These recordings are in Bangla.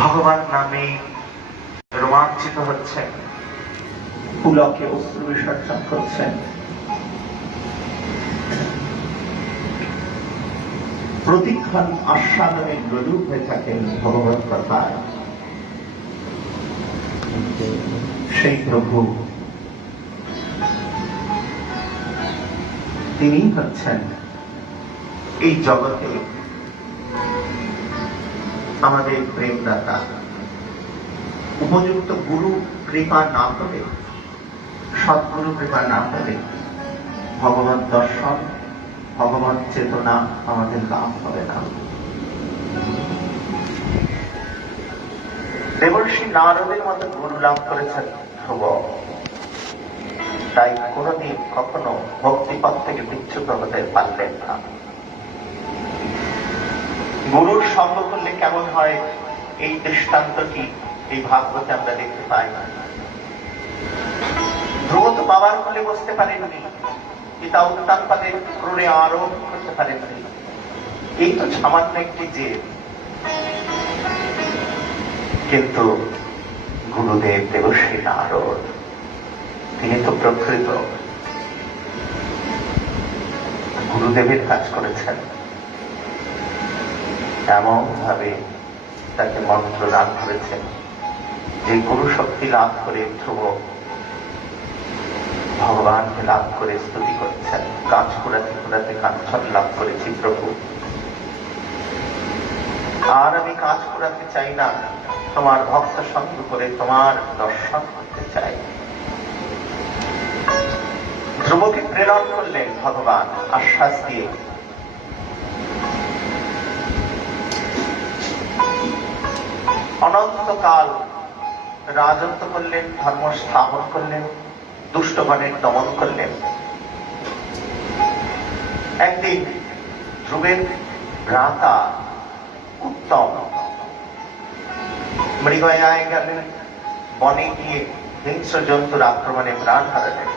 ভগবান নামে রোমাঞ্চিত হচ্ছেন, পুলকে অশ্রু বিসর্জন করছেন। প্রতিক্ষণ আস্বাদনে প্রদূপ হয়ে থাকেন ভগবত কথায়। সেই প্রভু তিনি হচ্ছেন এই জগতে আমাদের প্রেমদাতা। উপযুক্ত গুরু কৃপা না হলে, সদ্গুরু কৃপা না হলে ভগবত দর্শন, ভগবত চেতনা আমাদের লাভ হবে না। দেবর্ষি নারদের মতো গুরু লাভ করেছেন ধ্রুব, তাই কোনদিন কখনো ভক্তিপথ থেকে বিচ্যুত হতে পারলেন না। গুরুর সঙ্গ করলে কেমন হয় এই দৃষ্টান্তটি এই ভাগবতে আমরা দেখতে পাই। ধ্রুব তো বাবার কোলে বসতে পারেননি, পিতা উত্তানপাদের ক্রোড়ে আরোপ করতে পারেননি। এই তো সামান্য একটি যে, কিন্তু গুরুদেব দেবশ্রী নারদ তিনি তো প্রকৃত গুরুদেবের কাজ করেছেন। এমন ভাবে তাকে মন্ত্র দান করেছেন যে গুরু শক্তি লাভ করে ধ্রুব ভগবানকে লাভ করে স্তুতি করছেন। কাজ করাতে করাতে কাঞ্চন লাভ করেছি প্রভু, আর আমি কাজ করাতে চাই না, তোমার ভক্ত সঙ্গ করে তোমার দর্শন করতে চাই। ধ্রুবকে প্রেরণ করলেন ভগবান আশ্বাস দিয়ে। অনন্তকাল রাজত্ব করলেন, ধর্ম স্থাপন করলেন, দুষ্টগণের দমন করলেন। একদিন ধ্রুবের ভ্রাতা উত্তম মৃগয়ায় গেলেন, বনে গিয়ে হিংস্র জন্তুর আক্রমণে প্রাণ হারালেন।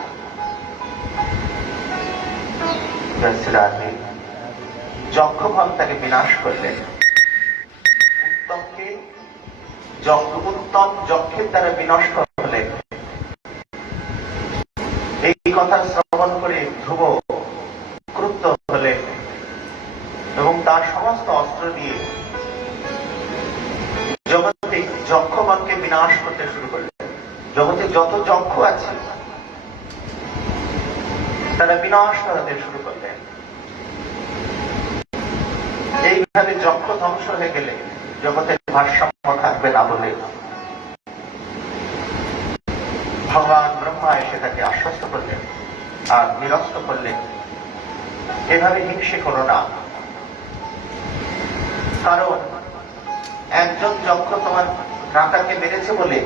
যক্ষগণ তাকে বিনাশ করলেন। উত্তমকে উত্তম যক্ষের দ্বারা বিনষ্ট হলেন। এই কথা শ্রবণ করে ধ্রুব ক্রুদ্ধ হলেন এবং তার সমস্ত অস্ত্র দিয়ে জগতে যক্ষগণকে বিনাশ করতে শুরু করলেন। জগতে যত যক্ষ আছে তারা বিনাশ হতে শুরু করলেন। এইভাবে যক্ষ ধ্বংস হয়ে গেলে জগতের ভারসাম্য থাকবে না বলে ভগবান ব্রহ্মা এসে তাকে আশ্বস্ত করলেন আর নিরস্ত করলেন, এভাবে হিংসে করো না। কারণ একজন যক্ষ তোমার ভ্রাতাকে মেরেছে বলে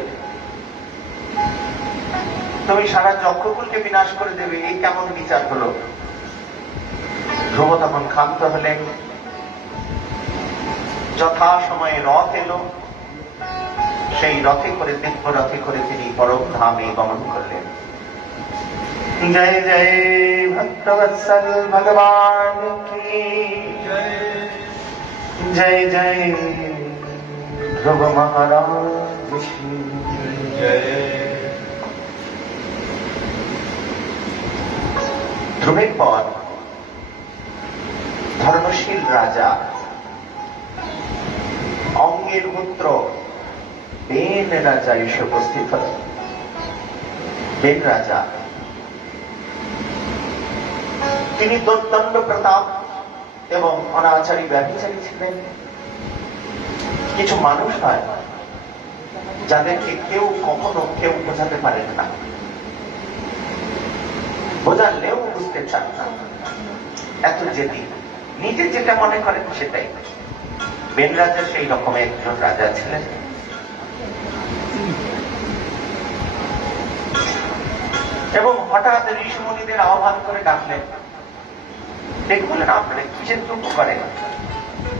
তুমি সারা যক্ষকুলকে বিনাশ করে দেবে, এই কেমন বিচার হলো? ধ্রুব তখন ক্ষান্ত হলেন। যথা সময়ে রথ এলো, সেই রথে করে দিব্য রথে করে তিনি পরম ধামে গমন করলেন। জয় জয় ভক্তবৎসল ভগবান কি জয়, জয় ধ্রুব মহারাজ কি জয়। ধ্রুবের পর ধর্মশীল রাজা অঙ্গের পুত্র বেন রাজা এসে উপস্থিত হলেন। বেন রাজা তিনি দুর্দণ্ড প্রতাপ এবং অনাচারী ব্যভিচারী ছিলেন। কিছু মানুষ হয় যাদেরকে কেউ কখনো কেউ বোঝাতে পারেন না, বোঝালেও বুঝতে চান না, এত জেদি, নিজে যেটা মনে করেন সেটাই। বেন রাজা সেই রকমের একজন রাজা ছিলেন। এবং হঠাৎ ঋষিমুনিদের আহ্বান করে ডাকলেন, ডেকে বললেন, আপনারা কিসের দুঃখ করেন,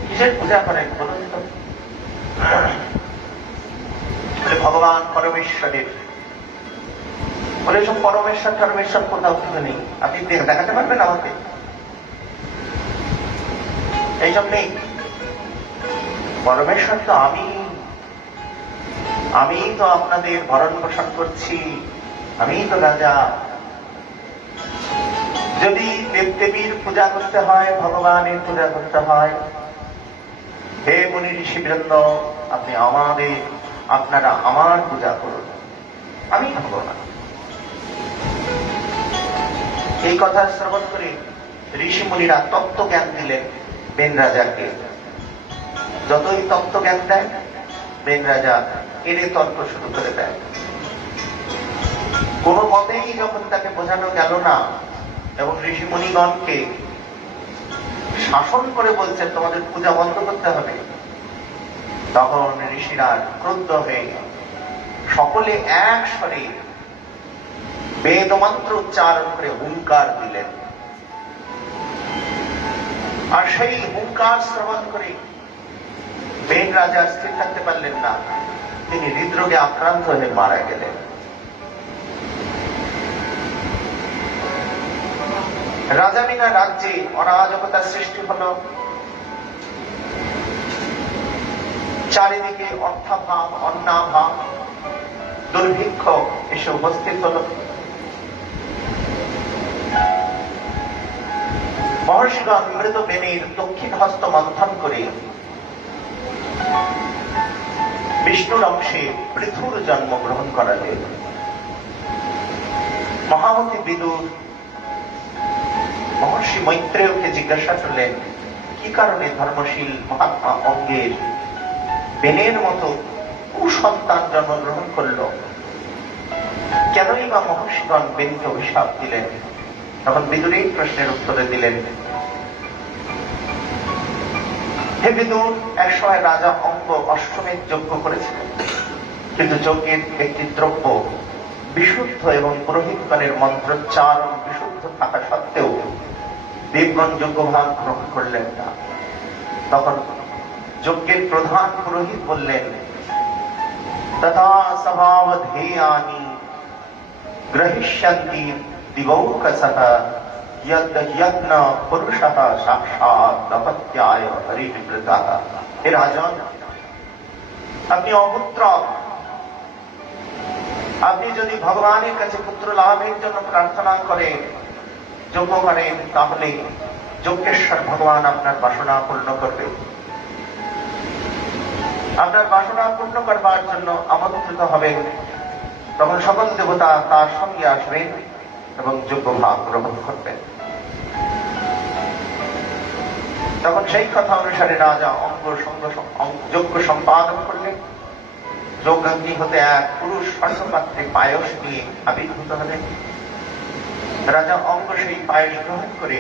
কিসের পূজা করেন বলুন তো? ভগবান পরমেশ্বরের। বলে সব পরমেশ্বর পরমেশ্বর কোথাও কিছু নেই, আপনি দেখাতে পারবেন আমাকে? এই জন্যেই পরমেশ্বর তো আমি, আমি তো আপনাদের ভরণ পোষণ করছি, আমি তো রাজা। যদি দেবদেবীর পূজা করতে হয়, ভগবানের পূজা করতে হয়, হে মুনি ঋষিবৃন্দ, আপনি আপনারা আমার পূজা করুন, আমি হব না। এই কথা শ্রবণ করে ঋষি মুনিরা তত্ত্ব জ্ঞান দিলেন বেন রাজাকে। যতই তত্ত্ব জ্ঞান দেয়, বেন রাজা এড়ে তর্ক শুরু করে দেয়। কোন মতেই যখন তাকে বোঝানো গেল না এবং ঋষি মুনিগণকে শাসন করে বলছেন তোমাদের পূজা বন্ধ করতে হবে, তখন ঋষিরা ক্রুদ্ধ হয়ে সকলে এক স্বরে বেদ মন্ত্র উচ্চারণ করে হুঙ্কার দিলেন। আর সেই হুঙ্কার শ্রবণ করে বেন রাজা স্থির থাকতে পারলেন না, তিনি হৃদরোগে আক্রান্ত হয়ে মারা গেলেন। রাজামিনা রাজ্যে অরাজকতার সৃষ্টি হল। চারিদিকে অর্থাভাব, অন্নাভাব, দুর্ভিক্ষ এসে উপস্থিত হল। মহর্ষিগণ মৃত বেনের দক্ষিণ হস্ত মন্থন করে বিষ্ণুর অংশে পৃথুর জন্মগ্রহণ করালেন। মহামতি বিদুর মহর্ষি মৈত্রেয়কে জিজ্ঞাসা করলেন, কি কারণে ধর্মশীল মহাত্মা অঙ্গের বেনের মতো কুসন্তান জন্মগ্রহণ করল? কেনই বা মহর্ষিগণ বেনকে অভিশাপ দিলেন? তখন বিদুর এই প্রশ্নের উত্তরে দিলেন, হে বিদুর, একসময় রাজা অঙ্গ অশ্বমেধ যজ্ঞ করেছিলেন, কিন্তু যজ্ঞের একটি দ্রব্য বিশুদ্ধ এবং পুরোহিতগণের মন্ত্রোচ্চারণ বিশুদ্ধ থাকা সত্ত্বেও দেবগণ যজ্ঞভাগ গ্রহণ করলেন না। তখন যজ্ঞের প্রধান পুরোহিত বললেন, তথা স্বভাবধেয়ানি গ্রহিষ্যন্তি দিবৌকসঃ যজ্ঞ পুরুষঃ সাক্ষাৎ দপত্যায় হরিবৃতঃ। হে রাজন, আপনি অপুত্র, আপনি যদি ভগবানের কাছে পুত্র লাভের জন্য প্রার্থনা করেন, যজ্ঞ করেন, তাহলে যজ্ঞেশ্বর ভগবান আপনার বাসনা পূর্ণ করবে। আপনার বাসনা পূর্ণ করবার জন্য আমন্ত্রিত হবেন। তখন সকল দেবতা তার সঙ্গে আসবেন এবং যজ্ঞ ভাগ গ্রহণ করবেন। তখন সেই কথা অনুসারে রাজা যজ্ঞ সম্পাদন করলেন। যজ্ঞাগ্নি হতে এক পুরুষ স্বর্ণপাত্রে পায়স নিয়ে আবির্ভূত হলেন। রাজা অঙ্গ সেই পায়স গ্রহণ করে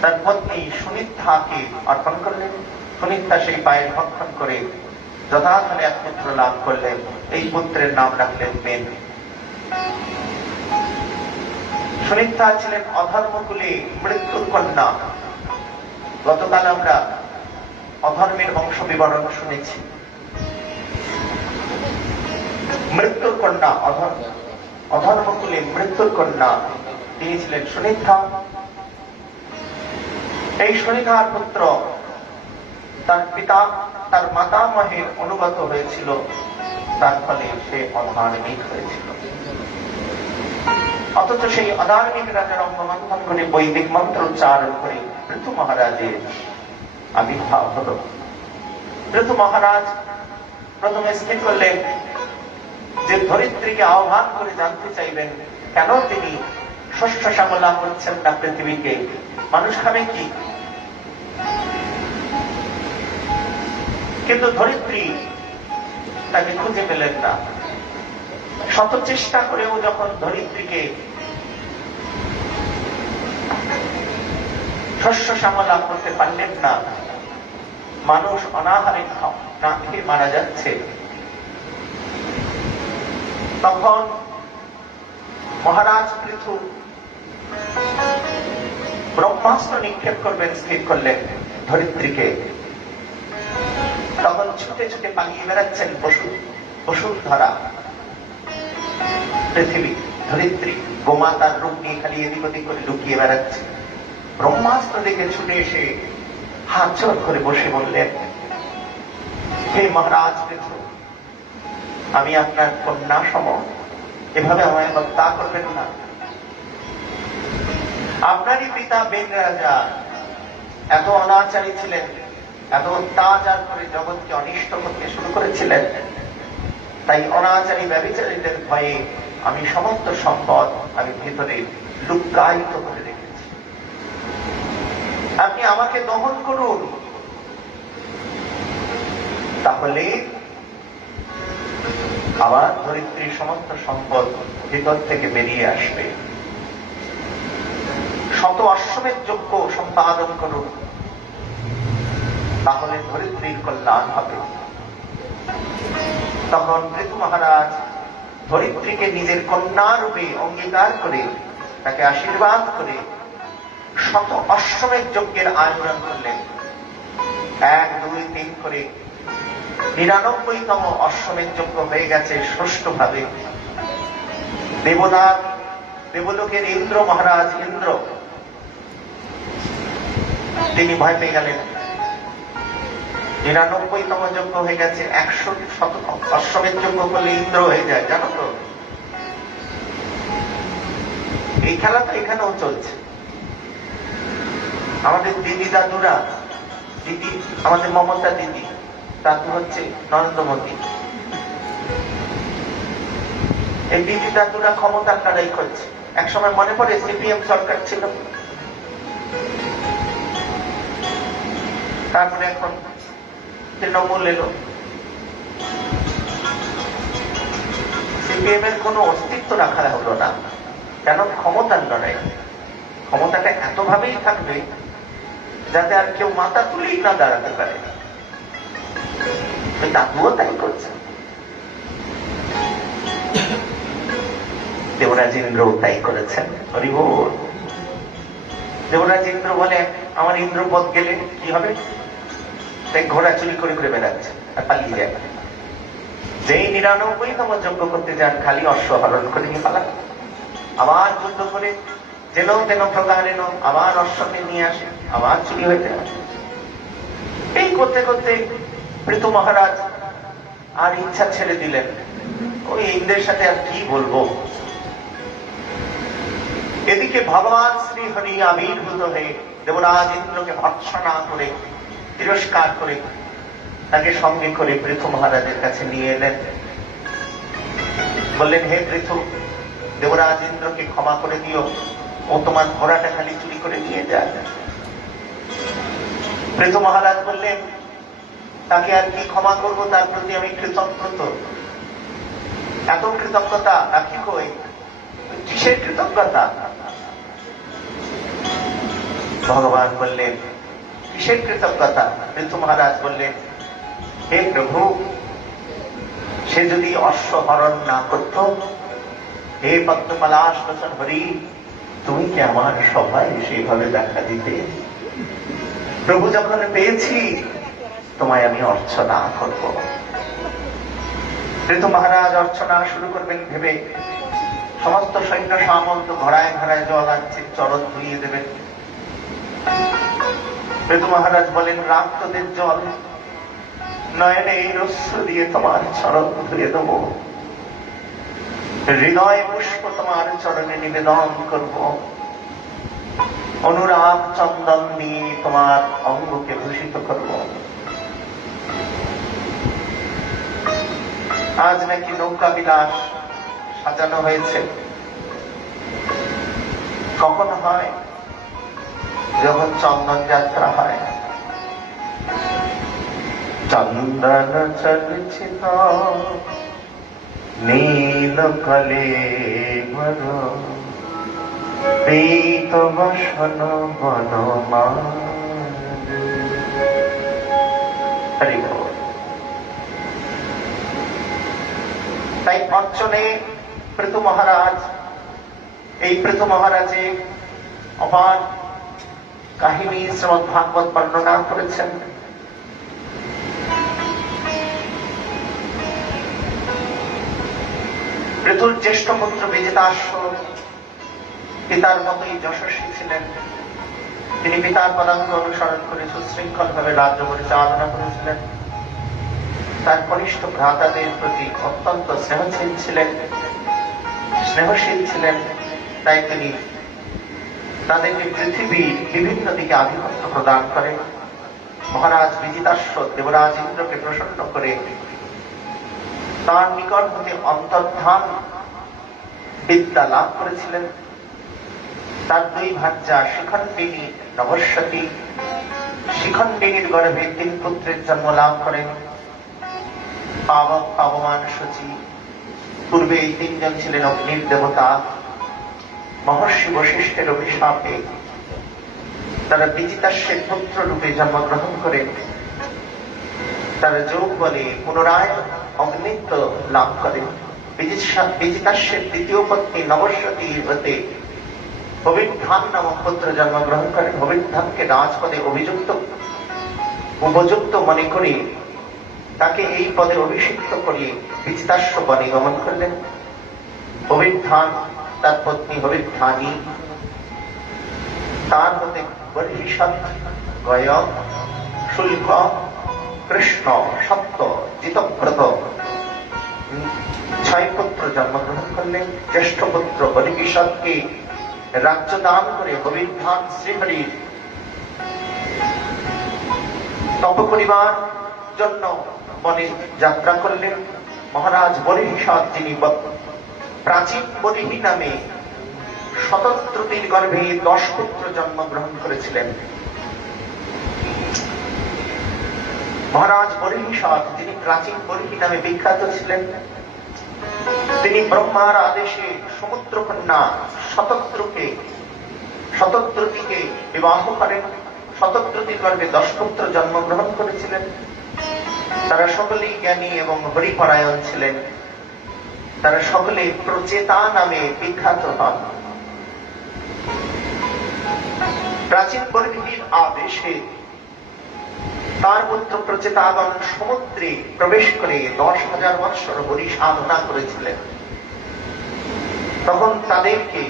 তার পত্নী সুনিদ্ধাকে অর্পণ করলেন। সুনিদ্ধা সেই পায়েস ভক্ষণ করে যথার্থে এক পুত্র লাভ করলেন। এই পুত্রের নাম রাখলেন বেন। সুনিদ্ধা ছিলেন অধর্মকুলে মৃত্যুর কন্যা। গতকাল আমরা অধর্মের বংশ বিবরণ শুনেছি। মৃত্যুর কন্যা, অধর্মকুলে মৃত্যুর কন্যা তিনি ছিলেন সুনিদ্ধা। এই সুনিদ্ধার পুত্র তার পিতা, তার মাতামহের অনুগত হয়েছিল, তার ফলে সে অধার্মিক হয়েছিল। অথচ সেই অধার্মিক রাজার অঙ্গমন্থন করে বৈদিক মন্ত্র উচ্চারণ করে পৃথু মহারাজের আবির্ভাব হল। পৃথু মহারাজ প্রথমে স্থির করলেন যে ধরিত্রীকে আহ্বান করে জানতে চাইবেন কেন তিনি শস্য শ্যামলা করছেন না পৃথিবীকে, মানুষ খাবে কি? কিন্তু ধরিত্রী তাকে খুঁজে পেলেন না। শত চেষ্টা করেও যখন ধরিত্রীকে শস্য শ্যামলা করতে পারলেন না, মানুষ অনাহারে না খেয়ে মারা যাচ্ছে, তখন মহারাজ পৃথু ব্রহ্মাস্ত্র নিক্ষেপ করবেন স্থির করলেন ধরিত্রীকে। তখন ছুটে ছুটে পালিয়ে বেড়াচ্ছেন বসুন্ধরা, পৃথিবী, ধরিত্রী গোমাতার রূপ নিয়ে খালি এদিক ওদিক করে লুকিয়ে বেড়াচ্ছে। ব্রহ্মাস্ত্র দেখে ছুটে এসে হাত জোড় করে বসে বললেন, হে মহারাজ পৃথু, আমি আপনার কন্যা সম, এভাবে আমায় হত্যা করবেন না। আপনারই পিতা বেন রাজা এত অনাচারী ছিলেন, এত অত্যাচার করে জগৎকে অনিষ্ট করতে শুরু করেছিলেন। তাই অনাচারী ব্যভিচারীদের ভয়ে আমি সমস্ত সম্পদ আমি ভেতরে লুক্কায়িত করে রেখেছি। আপনি আমাকে দমন করুন, তাহলে আবার ধরিত্রীর সমস্ত সম্পদ ভিতর থেকে বেরিয়ে আসবে। শত অশ্বমেধ যজ্ঞ সম্পাদন করুন, তাহলে ধরিত্রীর কল্যাণ হবে। তখন পৃথু মহারাজ ধরিত্রীকে নিজের কন্যা রূপে অঙ্গীকার করে তাকে আশীর্বাদ করে শত অশ্বমেধ যজ্ঞের আয়োজন করলেন। 1, 2, 3 করে 99তম অশ্বমেধ যজ্ঞ হয়ে গেছে সুষ্ঠুভাবে। দেবলোকের ইন্দ্র মহারাজ ইন্দ্র তিনি ভয় পেয়ে গেলেন। 99তম যজ্ঞ হয়ে গেছে, 100 অশ্বমেধ যজ্ঞ করলে ইন্দ্র হয়ে যায়, জানো তো? এই খেলা তো এখানেও চলছে। আমাদের দিদি দাদুরা, দিদি আমাদের মমতা দিদি, দাদু হচ্ছে নরেন্দ্র মোদী, এই দিদি দাদুরা ক্ষমতার লড়াই করছে। একসময় মনে পড়ে সিপিএম সরকার ছিল, তারপরে এখন তৃণমূল এলো। সিপিএম এর কোন অস্তিত্ব রাখা হলো না, কেন? ক্ষমতার লড়াই। ক্ষমতাটা এতভাবেই থাকবে যাতে আর কেউ মাথা তুলেই না দাঁড়াতে পারে। দাদুও তাই করছে, দেবরাজ ইন্দ্র তাই করেছেন। হরি বল। দেবরাজ ইন্দ্র বলে, আমার ইন্দ্রপদ গেলে কি হবে? তাই ঘোড়া চুরি করে করে বেড়াচ্ছে আর পালিয়ে যায়। যেই 99তম যজ্ঞ করতে যান, খালি অশ্ব হরণ করে নিয়ে পালান। আবার যুদ্ধ করে যেন তেন প্রকারে আবার অশ্বকে নিয়ে আসে, আবার চুরি হইতে আসে। এই করতে করতে পৃথু মহারাজ আর ইচ্ছা ছেড়ে দিলেন, ওই ইন্দ্রের সাথে আর কি বলবো। এদিকে ভগবান শ্রী হরি আবির্ভূত হয়ে দেবরাজ ইন্দ্রকে ভর্ৎসনা করে তিরস্কার করে তাকে সঙ্গে করে পৃথু মহারাজের কাছে নিয়ে এলেন। বললেন, হে পৃথু, দেবরাজ ইন্দ্রকে ক্ষমা করে দিও, ও তোমার ঘোড়াটা খালি চুরি করে নিয়ে যায়। পৃথু মহারাজ বললেন, তাকে আর কি ক্ষমা করবো, তার প্রতি আমি কৃতজ্ঞ। এত কৃতজ্ঞতা রাখি কই? কিসের কৃতজ্ঞতা? ভগবান বললেন, কিসের কৃতজ্ঞতা? পৃথু মহারাজ বললেন, হে প্রভু, সে যদি অশ্ব হরণ না করত, হে পদ্মপলাশ লোচন হরি, তুমি কি আমার সভায় সেইভাবে দেখা দিতে? প্রভু যখন পেয়েছি, তোমায় আমি অর্চনা করব। পৃথু মহারাজ অর্চনা শুরু করবেন ভেবে সমস্ত সৈন্য সামন্ত ঘোড়ায় ঘোড়ায় জল আনছে, চরণ ধুইয়ে দেবেন। পৃথু মহারাজ বলেন, রাম তোদের জল নয়নে অশ্রু দিয়ে তোমার চরণ ধুয়ে দেব, হৃদয় পুষ্প তোমার চরণে নিবেদন করব, অনুরাগ চন্দন দিয়ে তোমার অঙ্গকে ভূষিত করব। আজ নাকি নৌকা বিলাস সাজানো হয়েছে। কখন হয়? যখন চন্দন যাত্রা হয়। চন্দন চলচিত নীল কলে মর পীত বসন বনমা। হরি বল। তাই অর্চনে পৃথু মহারাজ, এই পৃথু মহারাজে অপার কাহিনী শ্রীমদ ভাগবত বর্ণনা করেছেন। পৃথুর জ্যেষ্ঠ পুত্র বিজিতাশ্ব পিতার মতোই যশস্বী ছিলেন। তিনি পিতার পদাঙ্ক অনুসরণ করে সুশৃঙ্খল ভাবে রাজ্য পরিচালনা করেছিলেন। তার কনিষ্ঠ ভ্রাতাদের প্রতি অত্যন্ত স্নেহশীল ছিলেন। তাই তিনি তাদেরকে পৃথিবীর বিভিন্ন দিকে আধিপত্য প্রদান করেন। মহারাজ বিজিতাশ্ব দেবরাজ ইন্দ্রকে প্রসন্ন করে তার নিকট হতে অন্তর্ধান বিদ্যা লাভ করেছিলেন। তার দুই ভার্যা শিখণ্ডিনী নভস্বতী, শিখণ্ডিনীর গর্ভে 3 পুত্রের জন্ম লাভ করেন। পাবক, পাবমান, শুচি। পূর্বে এই 3 জন ছিলেন অগ্নির দেবতা। মহর্ষি বশিষ্ঠের অভিশাপে তারা বিজিতাশ্বের পুত্র রূপে জন্মগ্রহণ করেন। তারা যোগ বলে পুনরায় অগ্নিত্ব লাভ করেন। বিজিতাশ্বের দ্বিতীয় পত্নী নবস্বতী হতে হবিষ্যান নামক পুত্র জন্মগ্রহণ করেন। হবিষ্যানকে রাজপদে উপযুক্ত মনে করে তাকে এই পদে অভিষিক্ত করিয়ে বিজিতাশ্ব বনে গমন করলেন। হবিষ্যান, তার পত্নী হবিষ্যানী, তার হতে বর্হিষ্যৎ, গয়ক, শুল্ক, কৃষ্ণ, সপ্ত, জিতব্রত 6 পুত্র জন্মগ্রহণ করলেন। জ্যেষ্ঠ পুত্র বর্হিষ্যৎকে রাজ্য দান করে হবিষ্যান শ্রীহরির তপ করিবার জন্য বনে যাত্রা করলেন। মহারাজ বর্হিষ্যৎ, যিনি প্রাচীন বরিহি নামে শতদ্রুতির গর্ভে 10 পুত্র জন্মগ্রহণ করেছিলেন। মহারাজ বর্হিষ্যৎ, যিনি প্রাচীন বরিহি নামে বিখ্যাত ছিলেন, তিনি ব্রহ্মার আদেশে সমুদ্র কন্যা শতদ্রুতিকে বিবাহ করেন। শতদ্রুতির গর্ভে 10 পুত্র জন্মগ্রহণ করেছিলেন। তারা সকলেই জ্ঞানী এবং হরিপরায়ণ ছিলেন। তারা সকলে প্রচেতা নামে বিখ্যাত হন। প্রাচীন বরিহির আদেশে তার পুত্র প্রচেতাগণ সমুদ্রে প্রবেশ করে 10,000 বৎসর হরি সাধনা করেছিলেন। তখন তাদেরকে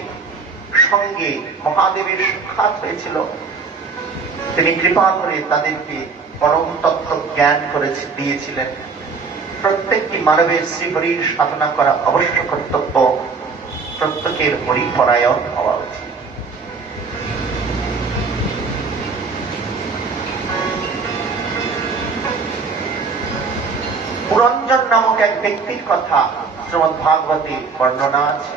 সঙ্গে মহাদেবের সাক্ষাৎ হয়েছিল। তিনি কৃপা করে তাদেরকে পরম তত্ত্ব জ্ঞান করে দিয়েছিলেন। প্রত্যেকটি মানবের শ্রীহরির সাধনা করা অবশ্য কর্তব্য। প্রত্যেকের হরিপরায়ণ হওয়া উচিত। পুরঞ্জন নামক এক ব্যক্তির কথা শ্রীমদ্ ভাগবতে বর্ণনা আছে।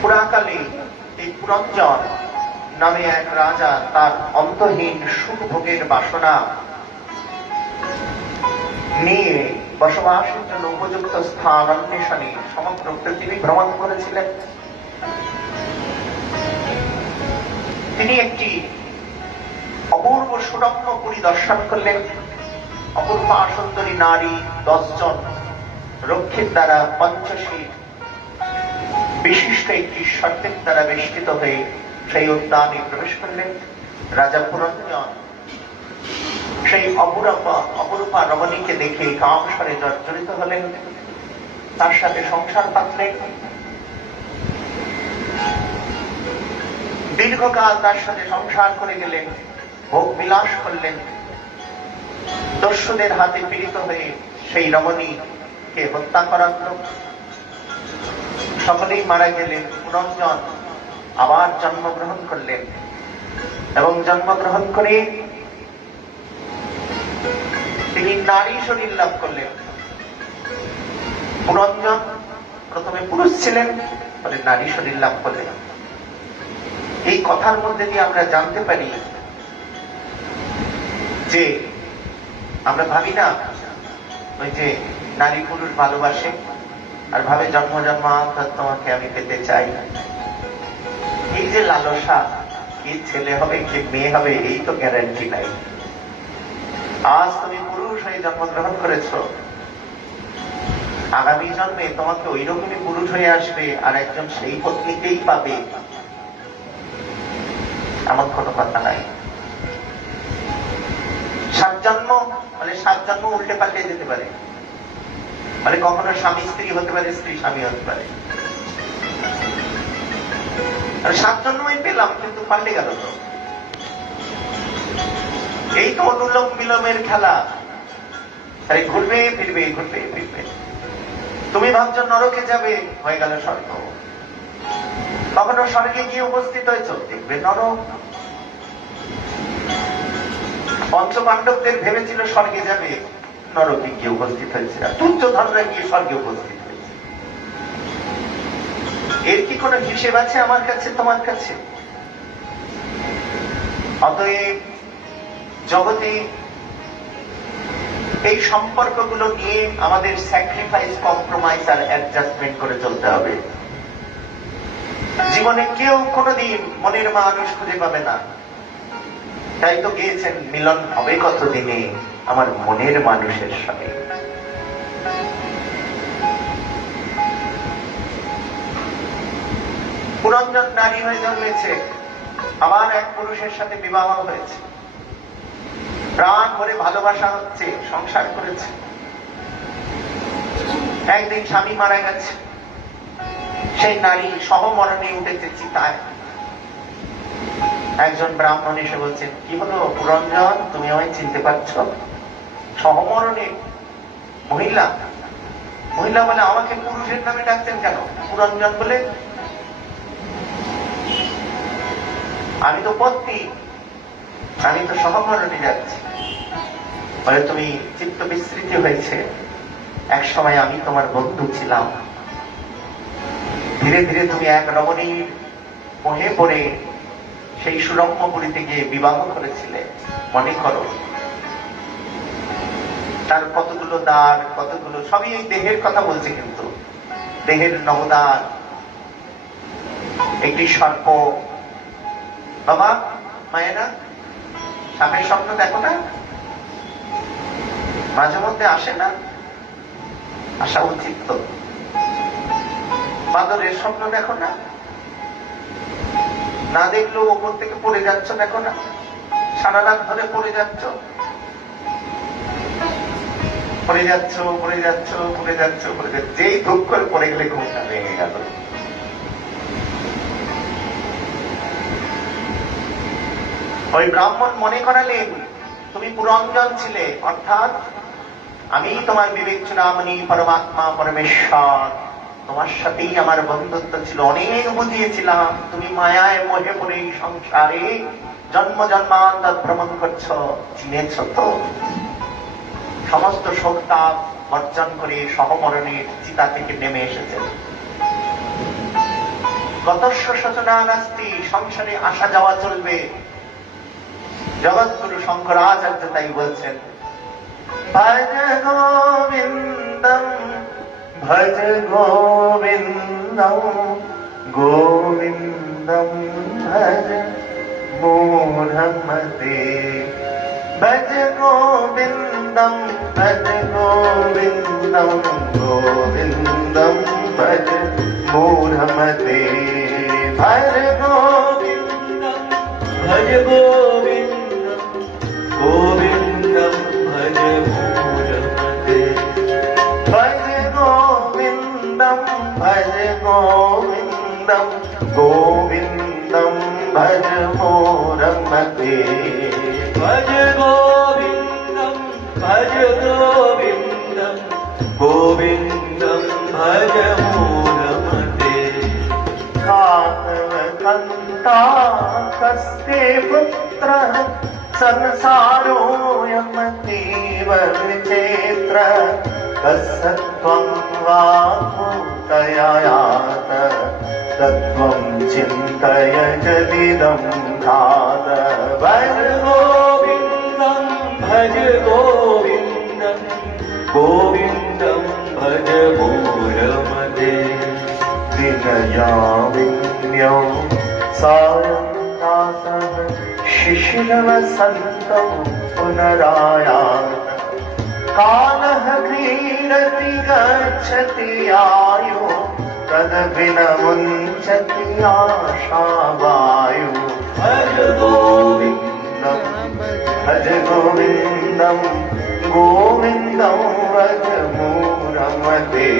পুরাকালে এই পুরঞ্জন নামে এক রাজা তার অন্তহীন সুখ ভোগের বাসনা নিয়ে বসবাসের জন্য উপযুক্ত স্থান অন্বেষণে সমগ্র পৃথিবী ভ্রমণ করেছিলেন। তিনি একটি অপূর্ব সুরম্য পুরী দর্শন করলেন। অপূর্বা সুন্দরী নারী 10 জন রক্ষীর দ্বারা পঞ্চশীল বিশিষ্ট একটি শর্তের দ্বারা বেষ্টিত হয়ে সেই উদ্যানে প্রবেশ করলেন। রাজা পুরঞ্জন সেই অপরূপা রমণীকে দেখে কামস্বরে জর্জরিত হলেন। তার সাথে সংসার পাতলেন। দীর্ঘকাল তার সাথে সংসার করে গেলেন, ভোগ বিলাস করলেন। দস্যুদের হাতে পীড়িত হয়ে সেই রমণীকে হত্যা করালো। সকলেই মারা গেলেন। পুরঞ্জন আবার জন্মগ্রহণ করলেন এবং জন্মগ্রহণ করে তিনি নারী শরীর লাভ করলেন। পুরঞ্জন প্রথমে পুরুষ ছিলেন, পরে নারী শরীর লাভ করলেন। এই কথার মধ্যে দিয়ে আমরা জানতে পারি যে আমরা ভাবি না ওই যে নারী পুরুষ ভালোবাসে আর ভাবে জন্ম জন্মান্তর তোমাকে আমি পেতে চাই। এই যে লালসা, কি ছেলে হবে কি মেয়ে হবে এই তো গ্যারান্টি নাই। আজ তুমি পুরুষ হয়ে জন্মগ্রহণ করেছ, আগামী জন্মে তোমাকে ওই রকমই পুরুষ হয়ে আসবে আর একজন সেই পত্নীকেই পাবে, এমন কোনো কথা নাই। 7 জন্ম মানে 7 জন্ম উল্টে পাল্টে যেতে পারে। মানে কখনো স্বামী স্ত্রী হতে পারে, স্ত্রী স্বামী হতে পারে। আর 7 জন্মই পেলাম, কিন্তু পাল্টে গেল তো। এই তো অনুলোম বিলোমের খেলা, তাই ঘুরবে ফিরবে, ঘুরবে ফিরবে। তুমি ভাবছো নরকে যাবে, হয়ে গেল স্বর্গ। কখনো স্বর্গে গিয়ে উপস্থিত হয়েছ, দেখবে নরক। পঞ্চপাণ্ডবদের ভেবেছিল স্বর্গে যাবে, নরকে গিয়ে উপস্থিত হয়েছে। তুচ্ছধনরা গিয়ে স্বর্গে উপস্থিত হয়েছে। এর কি কোনো হিসেব আছে আমার কাছে, তোমার কাছে? অতএব জগতে এই সম্পর্কগুলো নিয়ে আমাদের স্যাক্রিফাইস, কম্প্রোমাইজ আর অ্যাডজাস্টমেন্ট করে চলতে হবে। জীবনে কেউ কোনোদিন মনের মানুষ খুঁজে পাবে না। তাই তো গিয়েছেন, মিলন হবে কতদিনে আমার মনের মানুষের সঙ্গে। পুরঞ্জন নারী হয়ে জন্মেছে, আবার এক পুরুষের সাথে বিবাহ হয়েছে, প্রাণ ভরে ভালোবাসা হচ্ছে, সংসার করেছে। একদিন স্বামী মারা গেছে, সেই নারী সহমরণে উঠেছে চিতায়। একজন ব্রাহ্মণ এসে বলছেন, কি হলো পুরঞ্জন, তুমি আমায় চিনতে পারছ? সহমরণে মহিলা। মহিলা বলে, আমাকে পুরুষের নামে ডাকছেন কেন? পুরঞ্জন বলে, আমি তো পত্নী, আমি তো সহমরণে যাচ্ছি। বলে, তুমি চিত্ত বিস্মৃতি হয়েছে, এক সময় আমি তোমার বন্ধু ছিলাম। ধীরে ধীরে তুমি এক রমণীর মোহে পড়ে সেই সুরম্যপুরীতে গিয়ে বিবাহ করেছিলে, মনে করো। তার কতগুলো দ্বার, কতগুলো, সবই এই দেহের কথা বলছে, কিন্তু দেহের নবদ্বার, একটি সর্প। বাবা মায়েরা, সাপের স্বপ্ন দেখো না? মাঝে মধ্যে আসে না? আসা উচিত তো। বাদরের স্বপ্ন দেখো না? না দেখলেও ওপর থেকে পড়ে যাচ্ছ, দেখো না? সারা রাত ধরে পড়ে যাচ্ছ, পড়ে যাচ্ছ, পড়ে যাচ্ছ, পড়ে যাচ্ছ, পড়ে যাচ্ছ, যেই ধূপ করে পড়ে গেলে ঘুমটা ভেঙে গেল। ওই ব্রাহ্মণ মনে করালেন, তুমি পুরঞ্জন ছিলে, অর্থাৎ আমি তোমার বিবেক চূড়ামণি, পরমাত্মা পরমেশ্বর, তোমার সাথেই আমার বন্ধুত্ব ছিল, অনেক বুঝিয়েছিলাম। তুমি মায়ায় মোহে পড়ে এই সংসারে জন্ম জন্মান্তর ভ্রমণ করছ, চিনেছ তো? সমস্ত শোকটা বর্জন করে সহমরণের চিতা থেকে নেমে এসেছে। গতস্য সচনা নাস্তি, সংসারে আসা যাওয়া চলবে। জগৎগুরু শঙ্করাচার্য তাই বলছেন, ভজ গোবিন্দম, ভজ গোবিন্দম, গোবিন্দম ভজ মূঢ়মতে। ভজ গোবিন্দম, ভজ গোবিন্দম, গোবিন্দম ভজ মূঢ়মতে। ভজ গোবিন্দম, ভজ গোবিন্দম, গোবিন্দম ভজ মূঢ়মতে। ভজ গোবিন্দম, ভজ গোবিন্দম, গোবিন্দম ভজ মূঢ়মতে। ভজ গোবিন্দম, ভজ গোবিন্দম, গোবিন্দম ভজ মূঢ়মতে। কাতবকন্তা কস্তে পুত্রঃ, संसारोऽयमतीव विचित्रः। तस्य त्वं वा भूतयायात, तत्त्वं चिन्तय जदिदं घात। भज गोविन्दं, भज गोविन्दं, गोविन्दं भज मूঢ়मते। विनयाविन्यो सायं प्रातः, शिशिरवसन्तौ पुनरायात। कालः क्रीडति गच्छति आयु, तदपि न मुञ्चति आशावायु। भज गोविन्दं, भज गोविन्दं, गोविन्दं भज मूঢ়मते।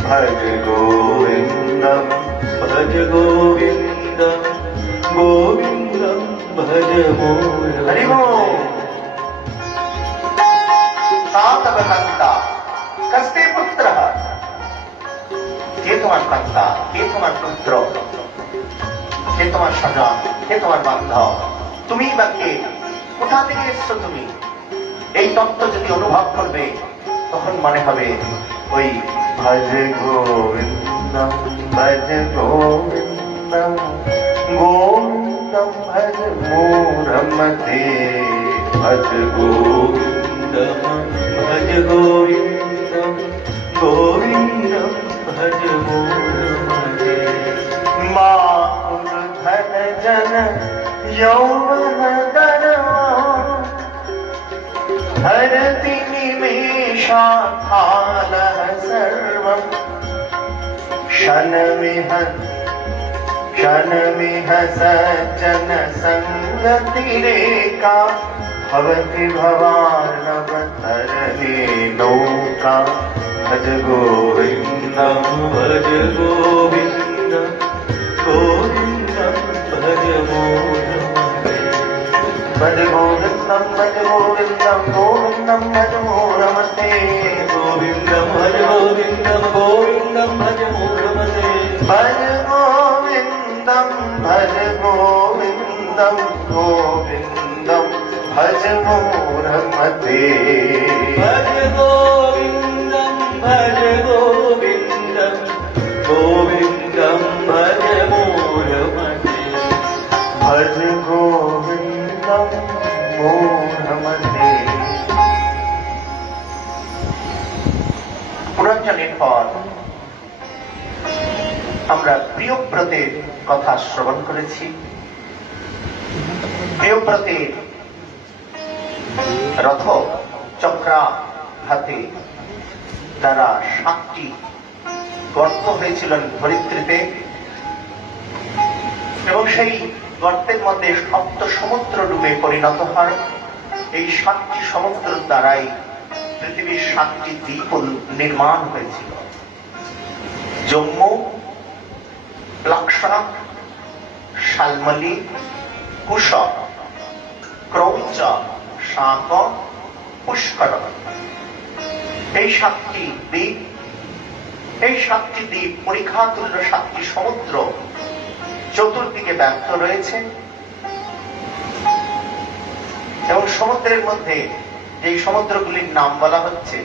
भज गोविन्दं, भज गोविन्दं, তোমার কর্তা, কে তোমার পুত্র, কে তোমার স্বজন, কে তোমার বান্ধব, তুমি বা কে, কোথা থেকে এসছো তুমি, এই তত্ত্ব যদি অনুভব করবে তখন মনে হবে ওই ভজ গোবিন্দম ভজ গোবিন্দম গোবিন্দম ভজ মোরমতে ভজ গোবিন্দম ভজ গোবিন্দম গোবিন্দম ভজ মোরমতে মা ধন জন यौवन धरति निमेषाकालः सर्वम् क्षणमिह सज्जन संगतिरेका भवति भवार्णवतरणे नौका भज गोविन्दं भज गोविन्दं गोविन्दं भज भज गोविन्दं भज गोविन्दं गोविन्दं भज मोरमते गोविन्दं भज गोविन्दं गोविन्दं भज मोरमते भज गोविन्दं भज गोविन्दं गोविन्दं भज मोरमते भज गोविन्दं भज गोविन्दं गोविन्दं भज मोरमते भज गोविन्दं मोरमते। পুরঞ্জনের পর আমরা প্রিয়ব্রতের কথা শ্রবণ করেছি। প্রিয়ব্রতের রথ চক্রাঘাতে তারা 7টি গর্ত হয়েছিলেন ধরিত্রীতে এবং সেই গর্তের মধ্যে 7 সমুদ্র রূপে পরিণত হয়। এই 7টি সমুদ্র দ্বারাই পৃথিবীর 7টি দ্বীপ নির্মাণ হয়েছিল। জম্মু, প্লাক্সা, শালমলি, কুশ, ক্রৌঞ্চ, শাক, পুষ্কর, এই 7টি দ্বীপ, এই 7টি দ্বীপ পরীক্ষাতুল্য 7টি সমুদ্র চতুর্দিকে ব্যাপ্ত রয়েছে এবং সমুদ্রের মধ্যে যে সমুদ্রগুলির নাম বলা হচ্ছে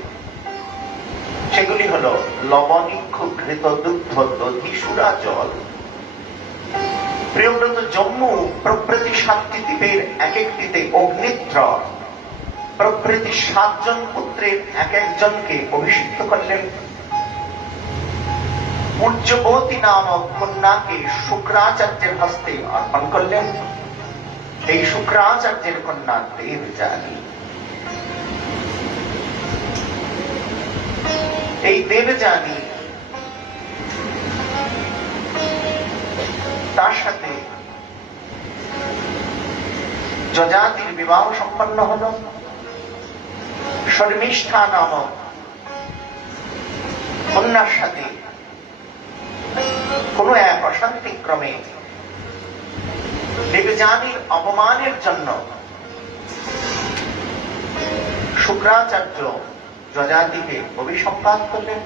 সেগুলি হল লবণীক্ষ, ঘৃত, দুগ্ধ, দধি, সুরা, জল। প্রিয়ব্রত জম্মু প্রভৃতি 7টি দ্বীপের এক একটিতে অগ্নিদ্র প্রভৃতি 7 জন পুত্রের এক একজনকে অভিষিক্ত করলেন। পূজ্যবতী নামক কন্যাকে শুক্রাচার্যের হস্তে অর্পণ করলেন। এই শুক্রাচার্যের কন্যা দেবযানী। এই দেবযানী তার সাথে যযাতির বিবাহ সম্পন্ন হল। শর্মিষ্ঠা নামক কন্যার সাথে কোন এক অশান্তিক্রমে দেবযানীর অপমানের জন্য শুক্রাচার্য যযাতিকে অভিসম্পাত করলেন।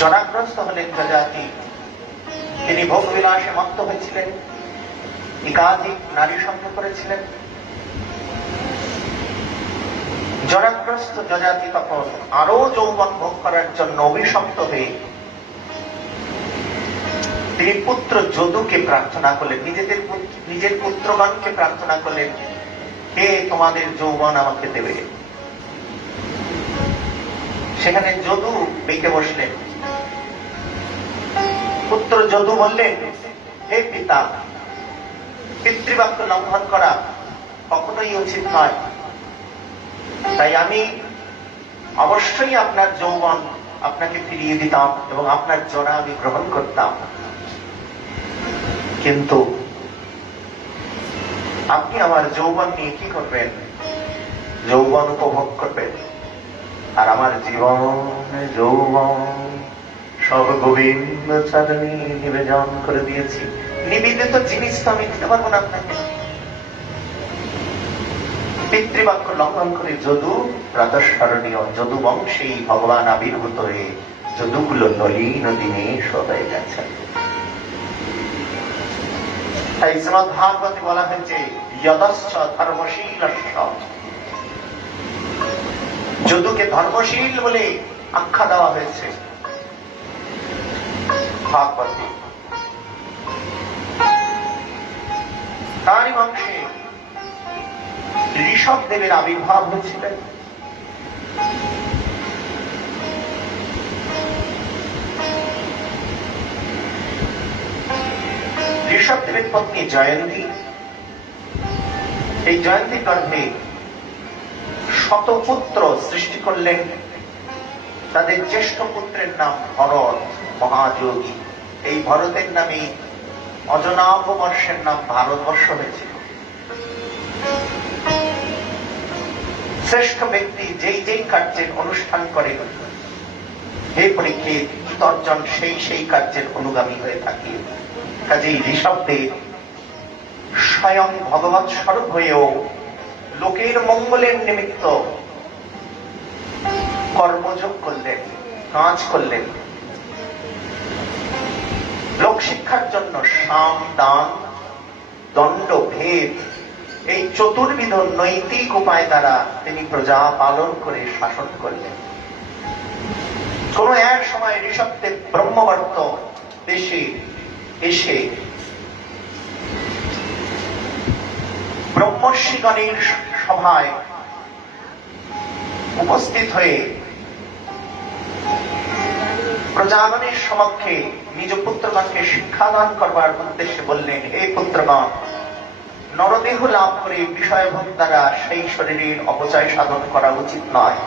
জরাগ্রস্ত হলেন যযাতি। তিনি ভোগ বিলাসে মত্ত হয়েছিলেন, একাধিক নারী সঙ্গ করেছিলেন। জরাগ্রস্ত যযাতি তখন আরো যৌবন ভোগ করার জন্য অভিশপ্ত হয়ে তিনি পুত্র যদুকে প্রার্থনা করলেন, নিজের পুত্রগণকে প্রার্থনা করলেন, কে তোমাদের যৌবন আমাকে দেবে। সেখানে যদু বেঁকে বসলেন। পুত্র যদু বললেন, হে পিতা, পিতৃবাক্য লঙ্ঘন করা কখনোই উচিত নয়, তাই আমি অবশ্যই আপনার যৌবন আপনাকে ফিরিয়ে দিতাম এবং আপনার জরা আমি গ্রহণ করতাম, কিন্তু আপনি আমার যৌবন নিয়ে কি করবেন? যৌবন উপভোগ করবেন, আর আমার জীবন যৌবন সব গোবিন্দ চরণে নিবেদন করে দিয়েছি। নিবেদিত জিনিস তো আমি দিতে পারবো না আপনাকে। পিতৃবাক্য লঙ্ঘন করে যদু প্রাতঃস্মরণীয়, যদু বংশেই ভগবান আবির্ভূত হয়ে যদুগুলো নলিন দিনেশ হয়ে গেছে। তাই শ্রীমদ ভাগবতে বলা হয়েছে যদশ্চ ধর্মশীলস্য, যদুকে ধর্মশীল বলে আখ্যা দেওয়া হয়েছে ভাগবতে। তারই বংশে ঋষভ দেবের আবির্ভাব হয়েছিলেন। ঋষভ দেবের পত্নী জয়ন্তী, এই জয়ন্তীর গর্ভে শতপুত্র সৃষ্টি করলেন। তাদের জ্যেষ্ঠ পুত্রের নাম ভরত মহাযোগী। এই ভরতের নামে অজনাভ বর্ষের নাম ভারতবর্ষ হয়েছিল। শ্রেষ্ঠ ব্যক্তি যেই যেই কার্যের অনুষ্ঠান করে, হে পরীক্ষিত, তর্জন সেই সেই কার্যের অনুগামী হয়ে থাকে। কাজেই ঋষভদেব স্বয়ং ভগবৎ স্বরূপ হয়েও লোকের মঙ্গলের নিমিত্ত কর্মযোগ করলেন, কাজ করলেন। লোক শিক্ষার জন্য সাম, দান, দণ্ড, ভেদ, এই চতুর্বিধ নৈতিক উপায় দ্বারা তিনি প্রজা পালন করে শাসন করলেন। কোন এক সময় ঋষভদেব ব্রহ্মবর্ত দেশে এসে ব্রহ্মর্ষিগণের সভায় উপস্থিত হয়ে প্রজাগণের সমক্ষে নিজ পুত্রগণকে শিক্ষাদান করবার উদ্দেশ্যে বললেন, হে পুত্রগণ, নরদেহ লাভ করে বিষয়ভোগ দ্বারা সেই শরীরের অপচয় সাধন করা উচিত নয়।